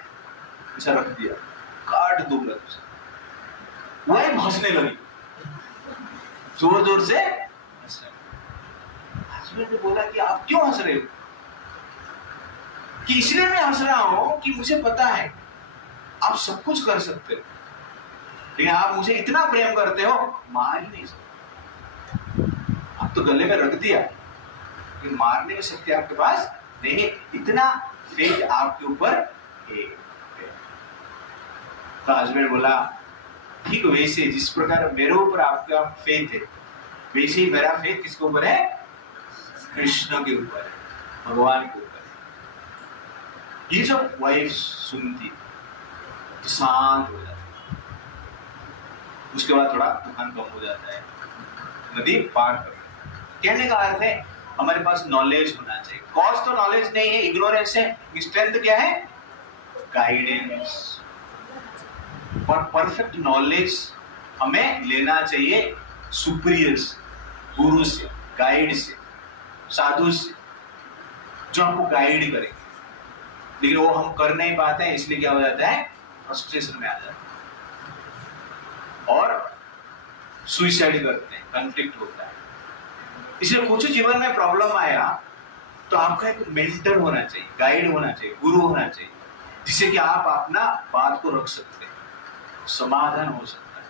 ऐसा रख दिया, काट दूंगा तुझे। वाइफ हंसने लगी, जोर जोर से हंसने लगी। हस्बैंड ने बोला कि आप क्यों हंस रहे हो? कि इसलिए मैं हंस रहा हूं कि मुझे पता है आप सब कुछ कर सकते हो, लेकिन आप मुझे इतना प्रेम करते हो, मार ही नहीं सकते। आप तो गले में रख दिया, लेकिन मारने की शक्ति आपके पास नहीं है। इतना फेथ आपके ऊपर है। तो हस्बैंड बोला, ठीक वैसे जिस प्रकार मेरे ऊपर आपका फेथ है, वैसे ही मेरा फेथ किसके ऊपर है? कृष्ण के ऊपर है, भगवान के ऊपर है। ये जब वाइफ सुनती तो शांत हो जाती, उसके बाद थोड़ा तूफान कम हो जाता है, नदी पार कर। कहने का अर्थ है हमारे पास नॉलेज होना चाहिए। कॉज तो नॉलेज नहीं है, इग्नोरेंस है। स्ट्रेंथ क्या है? गाइडेंस। और परफेक्ट नॉलेज हमें लेना चाहिए सुपीरियर्स, गुरु से, गाइड से, साधु से, जो आपको गाइड करेंगे। लेकिन वो हम कर नहीं पाते हैं, इसलिए क्या हो जाता है, फ्रस्ट्रेशन में आ जाता है और सुइसाइड करते हैं, कॉन्फ्लिक्ट होता है। इसलिए कुछ जीवन में प्रॉब्लम आया तो आपका एक मेंटर होना चाहिए, गाइड होना चाहिए, गुरु होना चाहिए, जिससे कि आप अपना बात को रख सकते हैं, समाधान हो सकता है।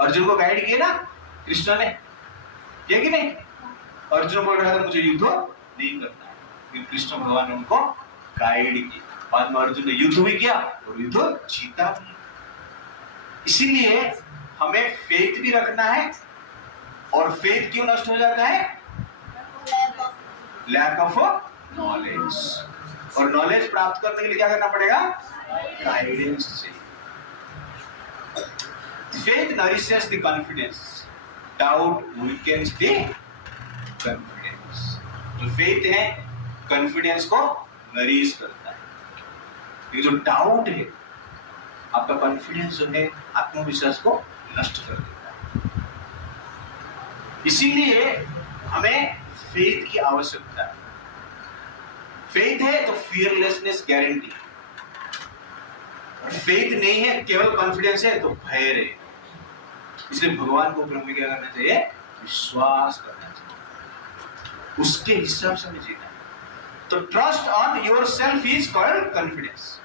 अर्जुन को गाइड किया ना कृष्ण ने, किया कि नहीं? अर्जुन बोल रहा था मुझे युद्ध नहीं करना है, लेकिन कृष्ण भगवान ने उनको गाइड किया। बाद में अर्जुन ने युद्ध भी किया और युद्ध जीता भी। इसीलिए हमें फेथ भी रखना है। और फेथ क्यों नष्ट हो जाता है? Lack of knowledge. और नॉलेज प्राप्त करने के लिए क्या करना पड़ेगा? गाइडेंस चाहिए। Faith nourishes the confidence, doubt weakens the confidence. जो फेथ है कॉन्फिडेंस को नरिश करता है, ये जो डाउट है आपका कॉन्फिडेंस जो है, आत्मविश्वास को नष्ट कर देता है। इसीलिए हमें फेथ की आवश्यकता है। फेथ है तो फियरलेसनेस गारंटी, फेथ नहीं है केवल कॉन्फिडेंस है तो भय रहे। इसलिए भगवान को ऊपर में क्या करना चाहिए? विश्वास करना चाहिए, उसके हिसाब से हमें जीना है। तो trust on yourself is called confidence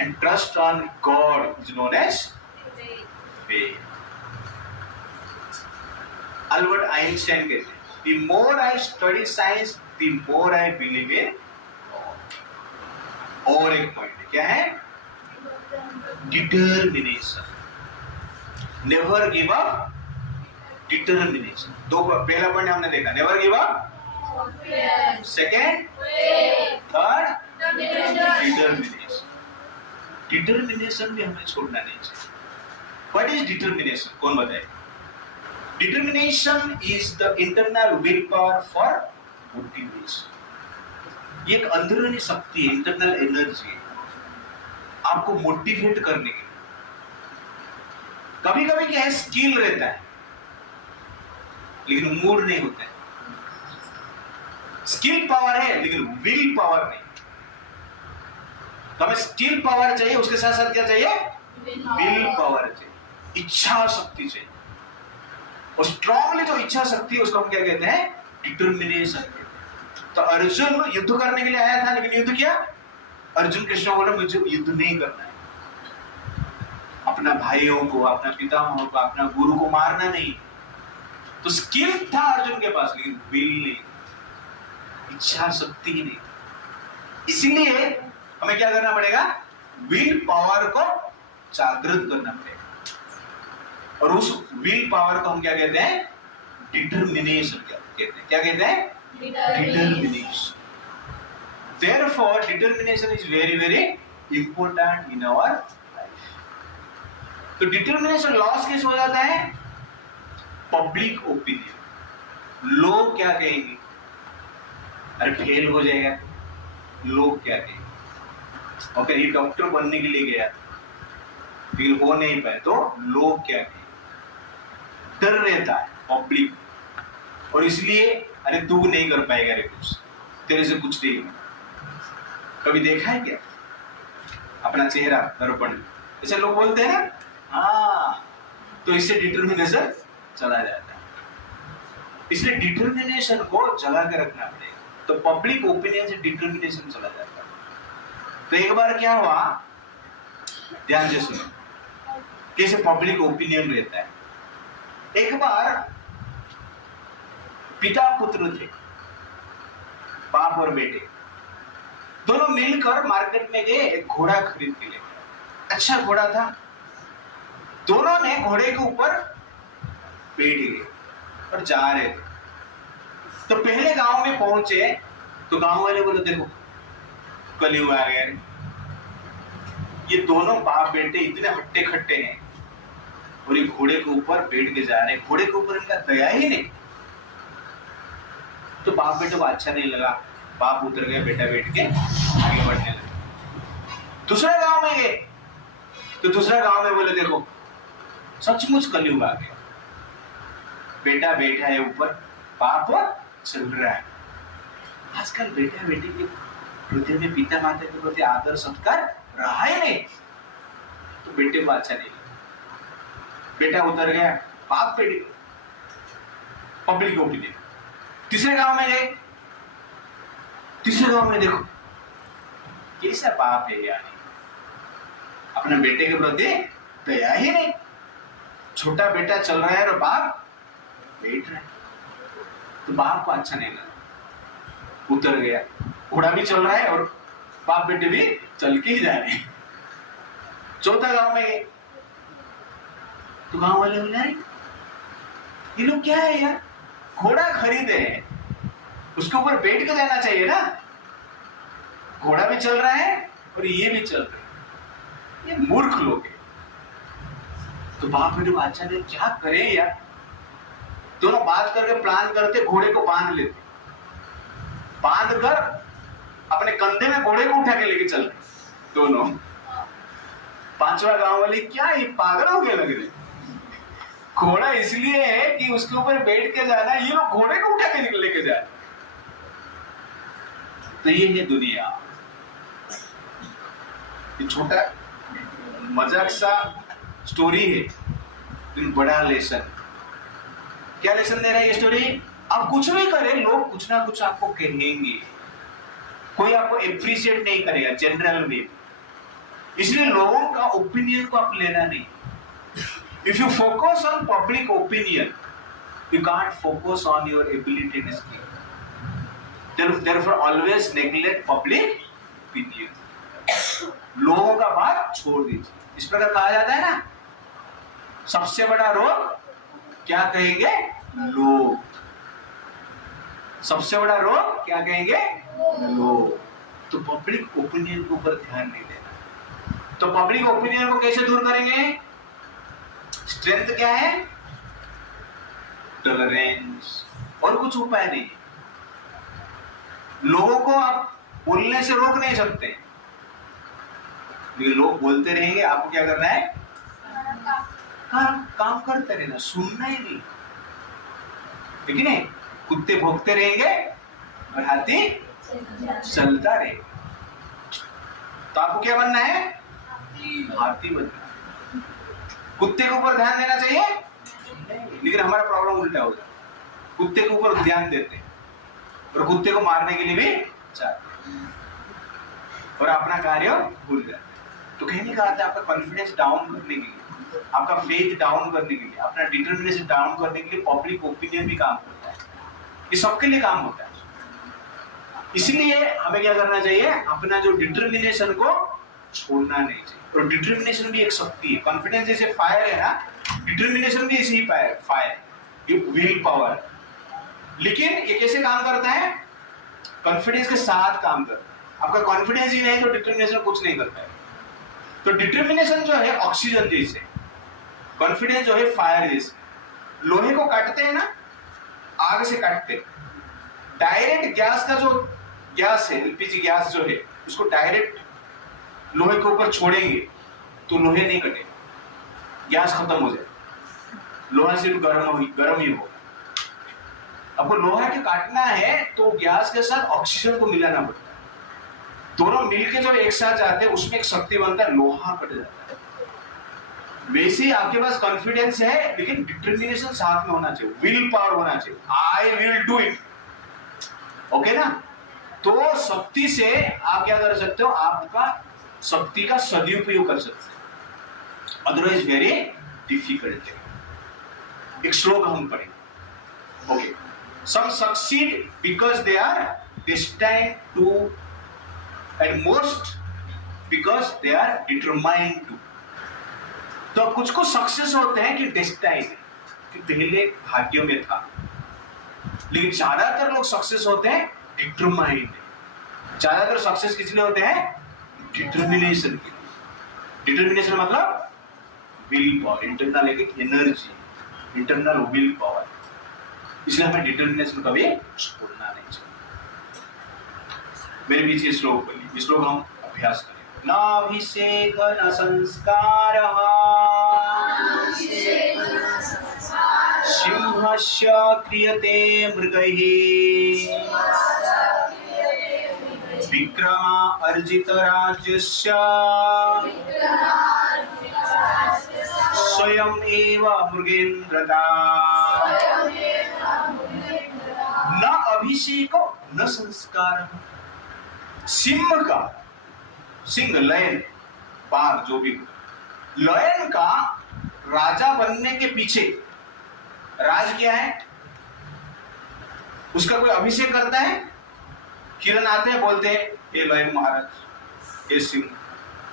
and trust on God is known as faith. Albert Einstein कहते हैं, the more I study science, the more I believe in God. और एक पॉइंट क्या है? Determination. Never give up, determination. दो, पहला point हमने देखा, never give up, second, third, determination. Determination भी हमें छोड़ना नहीं चाहिए। What is determination? कौन बताए? Determination is the internal willpower for motivation. ये एक अंदरूनी शक्ति है, इंटरनल एनर्जी है, आपको मोटिवेट करने के लिए। कभी कभी क्या है, स्किल रहता है लेकिन मूड नहीं होता है। स्किल पावर है लेकिन विल पावर नहीं। तो हमें स्किल पावर चाहिए, उसके साथ साथ क्या चाहिए? विल पावर चाहिए, इच्छा शक्ति चाहिए। और स्ट्रांगली जो इच्छा शक्ति है उसको हम क्या कहते हैं? डिटर्मिनेशन। तो अर्जुन युद्ध करने के लिए आया था, लेकिन युद्ध किया। अर्जुन कृष्ण बोला मुझे युद्ध नहीं करना है, अपना भाइयों को, अपना पितामह को, अपना गुरु को मारना नहीं। तो स्किल था अर्जुन के पास लेकिन विल नहीं, इच्छा शक्ति ही नहीं। इसीलिए हमें क्या करना पड़ेगा? विल पावर को जागृत करना पड़ेगा। और उस विल पावर को हम क्या कहते हैं? डिटर्मिनेशन कहते हैं। क्या कहते हैं? Determination. Therefore, determination is very, very important in our life. तो डिटर्मिनेशन लॉस किस हो जाता है? Public opinion. लोग क्या कहेंगे? अरे फेल हो जाएगा, लोग क्या कहेंगे? और कहीं डॉक्टर बनने के लिए गया लेकिन हो नहीं पाए तो लोग क्या कहेंगे? डर रहता है पब्लिक, और इसलिए अरे तू नहीं कर पाएगा, रे कुछ तेरे से कुछ नहीं। कभी देखा है क्या अपना चेहरा दर्पण में? ऐसे लोग बोलते हैं ना, हाँ। तो इससे डिटर्मिनेशन चला जाता है। इसलिए डिटर्मिनेशन को जगा के रखना पड़ेगा। तो पब्लिक ओपिनियन से डिटर्मिनेशन चला जाता है। तो एक बार क्या हुआ, ध्यान से सुनो कैसे पब्लिक ओपिनियन रहता है। एक बार पिता पुत्र थे, बाप और बेटे, दोनों मिलकर मार्केट में गए, एक घोड़ा खरीद के ले। अच्छा घोड़ा था, दोनों ने घोड़े के ऊपर बैठ गए और जा रहे थे। तो पहले गांव में पहुंचे तो गांव वाले बोले देखो कलयुग आ गया, ये दोनों बाप बेटे इतने हट्टे खट्टे हैं और ये घोड़े के ऊपर बैठ के जा रहे हैं, घोड़े के ऊपर इनका दया ही नहीं। तो बाप बेटे को अच्छा नहीं लगा, बाप उतर गया, बेटा बैठ के आगे बढ़ने लगा। दूसरे गांव में गए तो दूसरा गांव में बोले देखो सचमुच कलयुग आ गया, बेटा बैठा है ऊपर, पाप चल रहा है। आजकल बेटा बेटी के हृदय में पिता माता के प्रति आदर सत्कार रहा ही नहीं, तो बेटे को अच्छा नहीं लगा। बेटा उतर गया, बाप बेटी पब्लिक ओपिनियन। तीसरे गांव में गए, तीसरे गांव में देखो कैसा बाप है यार, अपने बेटे के प्रति दया ही नहीं। छोटा बेटा चल रहा है और बाप बैठ रहा है, तो बाप को अच्छा नहीं लगा, उतर गया। घोड़ा भी चल रहा है और बाप बेटे भी चल के ही जा रहे हैं। चौथा गांव में गए, तो गांव वाले बोले ये लोग क्या है यार, घोड़ा खरीदे हैं, उसके ऊपर बैठ के जाना चाहिए ना, घोड़ा भी चल रहा है और ये भी चल रहा है, ये मूर्ख लोग है। तो बाप बेटे को अच्छा नहीं, क्या करे यार। दोनों बात करके प्लान करते, घोड़े को बांध लेते, बांध कर अपने कंधे में घोड़े को उठा के लेके चल दोनों। पांचवा गांव वाले क्या ये पागल हो गए लग रहे, घोड़ा इसलिए है कि उसके ऊपर बैठ के जाना, ये लोग घोड़े को उठा के लेके जा रहे। तो ये है दुनिया। ये छोटा मजाक सा स्टोरी है, लेकिन बड़ा लेसन। क्या लेसन दे रहा है ये स्टोरी? आप कुछ भी करें, लोग कुछ ना कुछ आपको कहेंगे, कोई आपको एप्रिशिएट नहीं करेगा जनरल में, इसलिए लोगों का ओपिनियन को आप लेना नहीं। If you focus on public opinion, you can't focus on your ability in speaking. Therefore always neglect public opinion. लोगों का बात छोड़ दीजिए। इस प्रकार कहा जाता है ना, सबसे बड़ा रोग क्या कहेंगे लोग, सबसे बड़ा रोग क्या कहेंगे लोग। तो पब्लिक ओपिनियन के ऊपर ध्यान नहीं देना। तो पब्लिक ओपिनियन को कैसे दूर करेंगे? स्ट्रेंथ क्या है? टॉलरेंस, और कुछ उपाय नहीं। लोगों को आप बोलने से रोक नहीं सकते, लोग बोलते रहेंगे, आपको क्या करना है? काम करते रहना, सुनना ही नहीं, ठीक है नहीं? कुत्ते भौंकते रहेंगे और हाथी चलता रहेगा। तो आपको क्या बनना है? हाथी बनना है। कुत्ते के ऊपर ध्यान देना चाहिए, लेकिन हमारा प्रॉब्लम उल्टा हो जाता, कुत्ते के ऊपर ध्यान देते और कुत्ते को मारने के लिए भी चाहते और अपना कार्य भूल जाते। तो कहीं नहीं कहा था आपका कॉन्फिडेंस डाउन करने के लिए, आपका फेथ डाउन करने के लिए, अपना डिटर्मिनेशन डाउन करने के लिए पब्लिक ओपिनियन भी काम करता है। ये सबके लिए काम होता है। इसलिए हमें क्या करना चाहिए? अपना जो डिटर्मिनेशन को छोड़ना नहीं चाहिए। और डिटर्मिनेशन भी एक शक्ति है। कॉन्फिडेंस जैसे फायर है ना, डिटर्मिनेशन भी इसी फायर, ये विल पावर। लेकिन ये कैसे काम करता है? कॉन्फिडेंस के साथ काम करता है। आपका कॉन्फिडेंस ही नहीं तो डिटर्मिनेशन कुछ नहीं करता है। तो डिटर्मिनेशन जो है ऑक्सीजन जैसे, कॉन्फिडेंस जो है फायर जैसे। लोहे को काटते हैं ना, आग से काटते हैं, डायरेक्ट गैस का जो गैस है, एलपीजी गैस जो है, उसको डायरेक्ट लोहे के ऊपर छोड़ेंगे तो लोहे नहीं कटेगा, गैस खत्म हो जाए, लोहा सिर्फ गर्म ही होगा। आपको लोहा के काटना है तो गैस के साथ ऑक्सीजन को मिलाना पड़ता है, दोनों मिलके जब एक साथ जाते हैं उसमें एक शक्ति बनता है, लोहा कट जाता है। वैसे ही आपके पास कॉन्फिडेंस है, लेकिन डिटर्मिनेशन साथ में होना चाहिए, विल पावर होना चाहिए। I will do it, okay ना? तो शक्ति से आप क्या कर सकते हो? आपका शक्ति का सदुपयोग कर सकते हो, अदरवाइज वेरी डिफिकल्ट है। एक श्लोक हम पढ़ेंगे, okay? Some succeed because they are destined to, and most because they are determined to। तो कुछ को सक्सेस होते हैं कि डेस्टाइन है, कि पहले भाग्यों में था, लेकिन ज्यादातर लोग सक्सेस होते हैं डिटरमाइंड। ज्यादातर सक्सेस किस लिए होते हैं? डिटर्मिनेशन के लिए। डिटर्मिनेशन मतलब विल पावर, इंटरनल एक एनर्जी, इंटरनल विल पावर। इसलिए हमें डिटर्मिनेशन कभी छोड़ना नहीं चाहिए। मेरे बीच ये श्लोक बोलिए, इस श्लोक हम अभ्यास करें। नाभिषेक न संस्कार सिंहस्य क्रियते मृगैः विक्रमा अर्जित राज्यस्य स्वयं एव मृगेन्द्रता न अभिषेक न संस्कार। सिंह लयन बाघ जो भी लयन का राजा बनने के पीछे राज क्या है, उसका कोई अभिषेक करता है। किरण आते हैं बोलते हैं ये लयन महाराज ये सिंह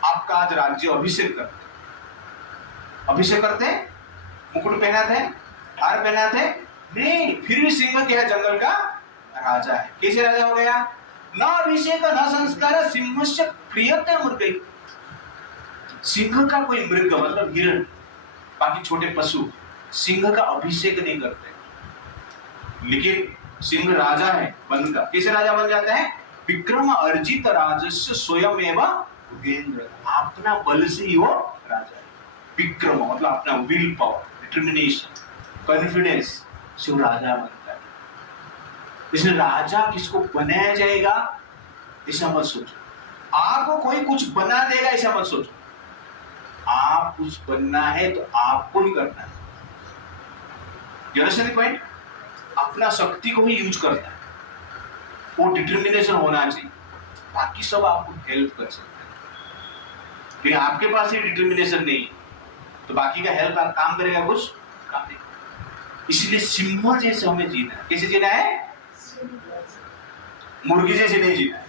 आपका आज राज्य अभिषेक करते अभिषेक करते हैं, मुकुट पहनाते हैं, हार पहनाते हैं, नहीं फिर भी सिंह क्या है, जंगल का राजा है। कैसे राजा हो गया? न अभिषेक न संस्कार सिंहस्य क्रियते मृगैः। सिंह का कोई मृग मतलब हिरण बाकी छोटे पशु सिंह का अभिषेक नहीं करते, लेकिन सिंह राजा है बनकर। कैसे राजा बन जाता है? विक्रम अर्जित राजस्य स्वयं एवं मृगेन्द्र, अपना बल से ही वो राजा है। विक्रम मतलब अपना विल पावर, डिटर्मिनेशन, कॉन्फिडेंस से वो राजा बनता है। इसलिए राजा किसको बनाया जाएगा ऐसा मत सोचो, आपको कोई कुछ बना देगा ऐसा मत सोचो। आप कुछ बनना है तो आपको ही करना है। You understand the point? अपना शक्ति को ही यूज करना है, वो डिटर्मिनेशन होना चाहिए। बाकी सब आपको हेल्प कर सकते हैं, लेकिन आपके पास ही डिटर्मिनेशन नहीं तो बाकी का हेल्प आप काम करेगा कुछ काम नहीं। इसलिए सिंह जैसे हमें जीना है। कैसे जीना है? मुर्गी जैसे नहीं जीना है।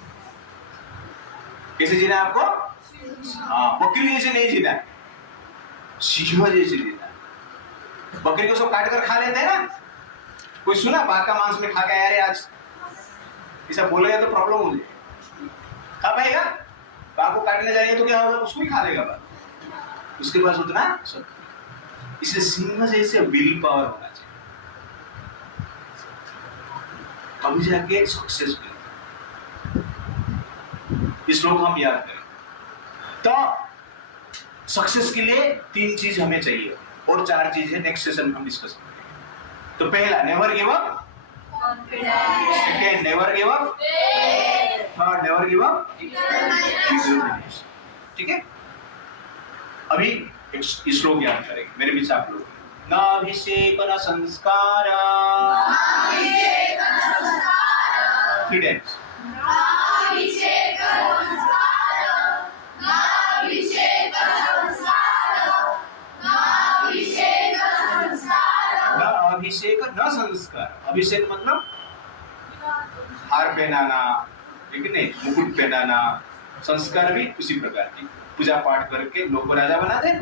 कैसे जीना है आपको? हाँ, बकरी जैसे नहीं जीना है, सिंह जैसे जीना है। बकरी को सब काट कर खा लेते हैं ना, कोई सुना बाघ का मांस में खा के यार आज ऐसा बोलेगा तो प्रॉब्लम हो जाएगी, खा पाएगा? बाघ को काटने जाएंगे तो क्या होगा? उसको ही खा लेगा बाघ, उसके पास उतना सब। इसलिए सिंह जैसे विल पावर होना चाहिए, तभी जाके सक्सेस मिलता। इस श्लोक हम याद करें तो सक्सेस के लिए 3 चीज हमें चाहिए और 4 चीज है नेक्स्ट सेशन में हम डिस्कस करेंगे। तो पहला never give up, second never give up, third never give up, ठीक है। अभी एक श्लोक याद करेंगे मेरे पीछे आप लोग। न अभिषेक न संस्कार, 3 टाइम्स। अभिषेक न संस्कार। अभिषेक मतलब हार पहनाना, ठीक है, मुकुट पहनाना। संस्कार भी उसी प्रकार की, पूजा पाठ करके लोग को राजा बनाते हैं।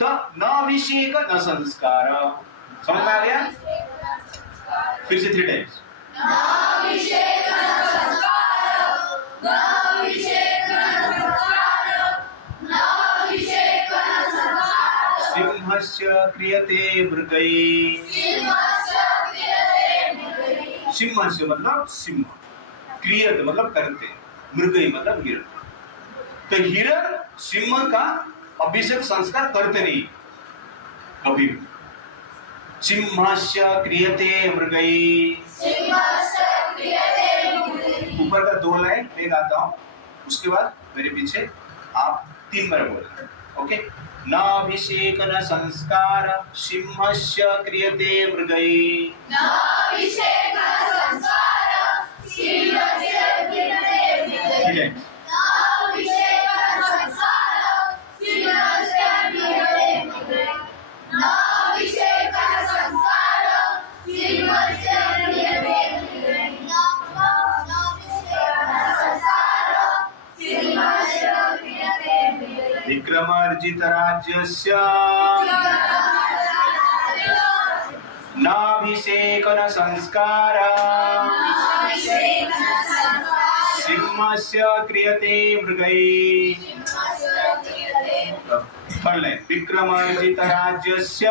तो न अभिषेक न संस्कार, समझ में आ गया? फिर से 3 टाइम्स। सिंहस्य क्रियते मृगैः। सिंहस्य मतलब सिंह, क्रियते मतलब करते, मृगैः मतलब हिरण। तो हिरण सिंह का अभिषेक संस्कार करते नहीं कभी भी। सिंहस्य क्रियते मृगैः। ऊपर का 2 लाइन मैं गाता हूँ, उसके बाद मेरे पीछे आप 3 बार बोलना, ओके। न अभिषेक न संस्कार सिंहस्य क्रियते मृगैः। विक्रमार्जित राज्यस्य नाभिषेक न संस्कार सिंहस्य क्रियते मृगैः। थर्ड लाइन, विक्रमार्जित राज्यस्य,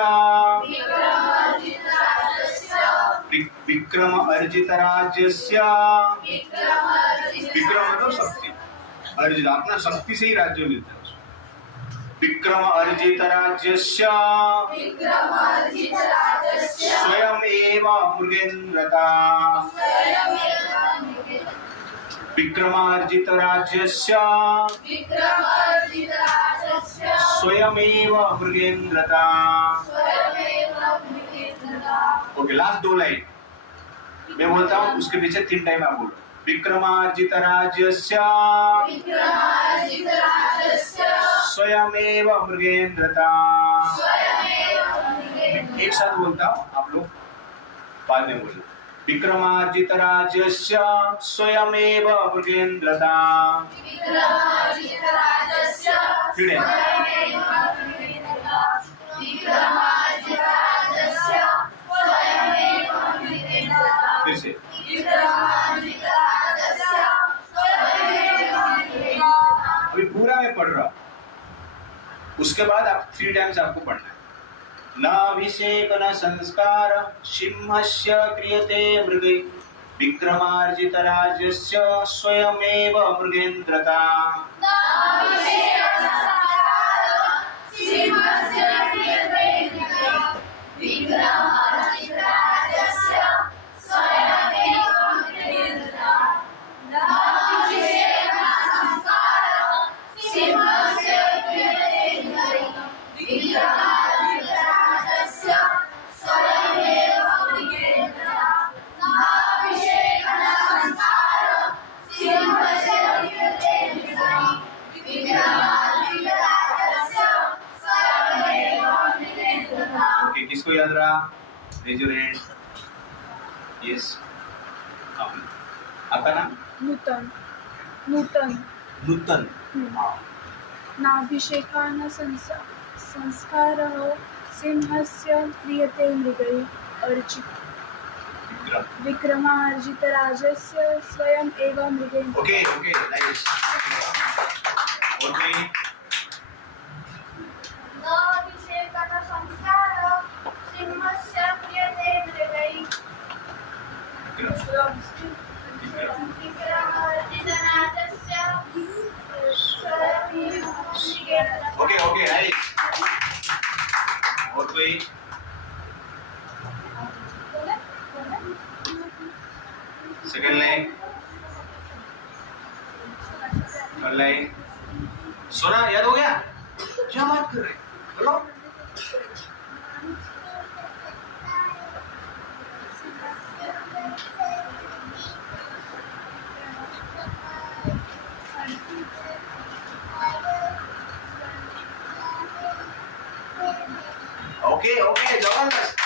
विक्रम अर्जित राज्यस्य, विक्रम मतलब शक्ति, अर्जित अपना शक्ति से ही राज्य मिलता है। विक्रम अर्जित राज्यस्य स्वयमेव मृगेन्द्रता विक्रमार्जित राज्यस्य स्वयमेव मृगेन्द्रता। ओके, लास्ट 2 लाइन मैं बोलता हूँ, उसके पीछे 3 टाइम आप बोलो। विक्रमार्जित राज्यस्य स्वयमेव मृगेन्द्रता। एक साथ बोलता हूँ, आप लोग बाद में बोलो। विक्रमार्जित राज्यस्य स्वयमेव मृगेन्द्रता। फिर से अभी पूरा मैं पढ़ रहा हूं, उसके बाद आप 3 टाइम्स आपको पढ़ना है। नाभिषेकन संस्कार सिंहस्य क्रियते मृगे विक्रमार्जित राज्यस्य स्वयमेव मृगेन्द्रता। किसको याद रहा? Raise your hand. यस, आपका नाम? नूतन। नूतन। नूतन। नाभिषेकान संस्कारः सिंहस्य क्रियते मृगैः अर्जित विक्रमार्जितराजस्य स्वयं एव मृगेन्द्रता। Okay okay, nice. Okay, okay okay, nice. और कोई? Second line, third line. सुना? याद हो गया? क्या बात कर रहे हैं? बोलो। ओके ओके, जबरदस्त।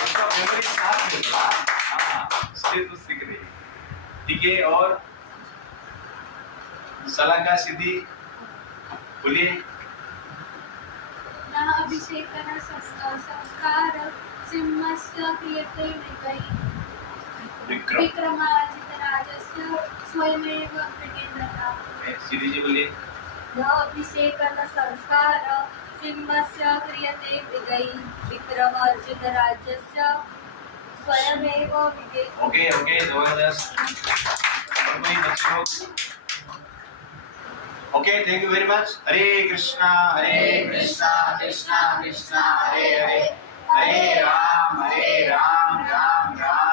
आपका मेमोरी साथ में था। हाँ, इसलिए तो सीख रही है। ठीक है, और सलाका सिद्धि बोलिए। नाभिषेकन संस्कार सिंहस्य क्रियते मृगैः विक्रमार्जितराजस्य स्वयमेव मृगेन्द्रता। सिद्धि जी बोलिए। नाभिषेकन संस्कार सिंहस्य क्रियते मृगैः विक्रमार्जितराजस्य स्वयमेव मृगेन्द्रता। ओके ओके, जबरदस्त। और कोई बच्चे लोग? Okay, thank you very much. Hare Krishna Krishna Krishna Hare Hare, Hare Ram Ram Ram.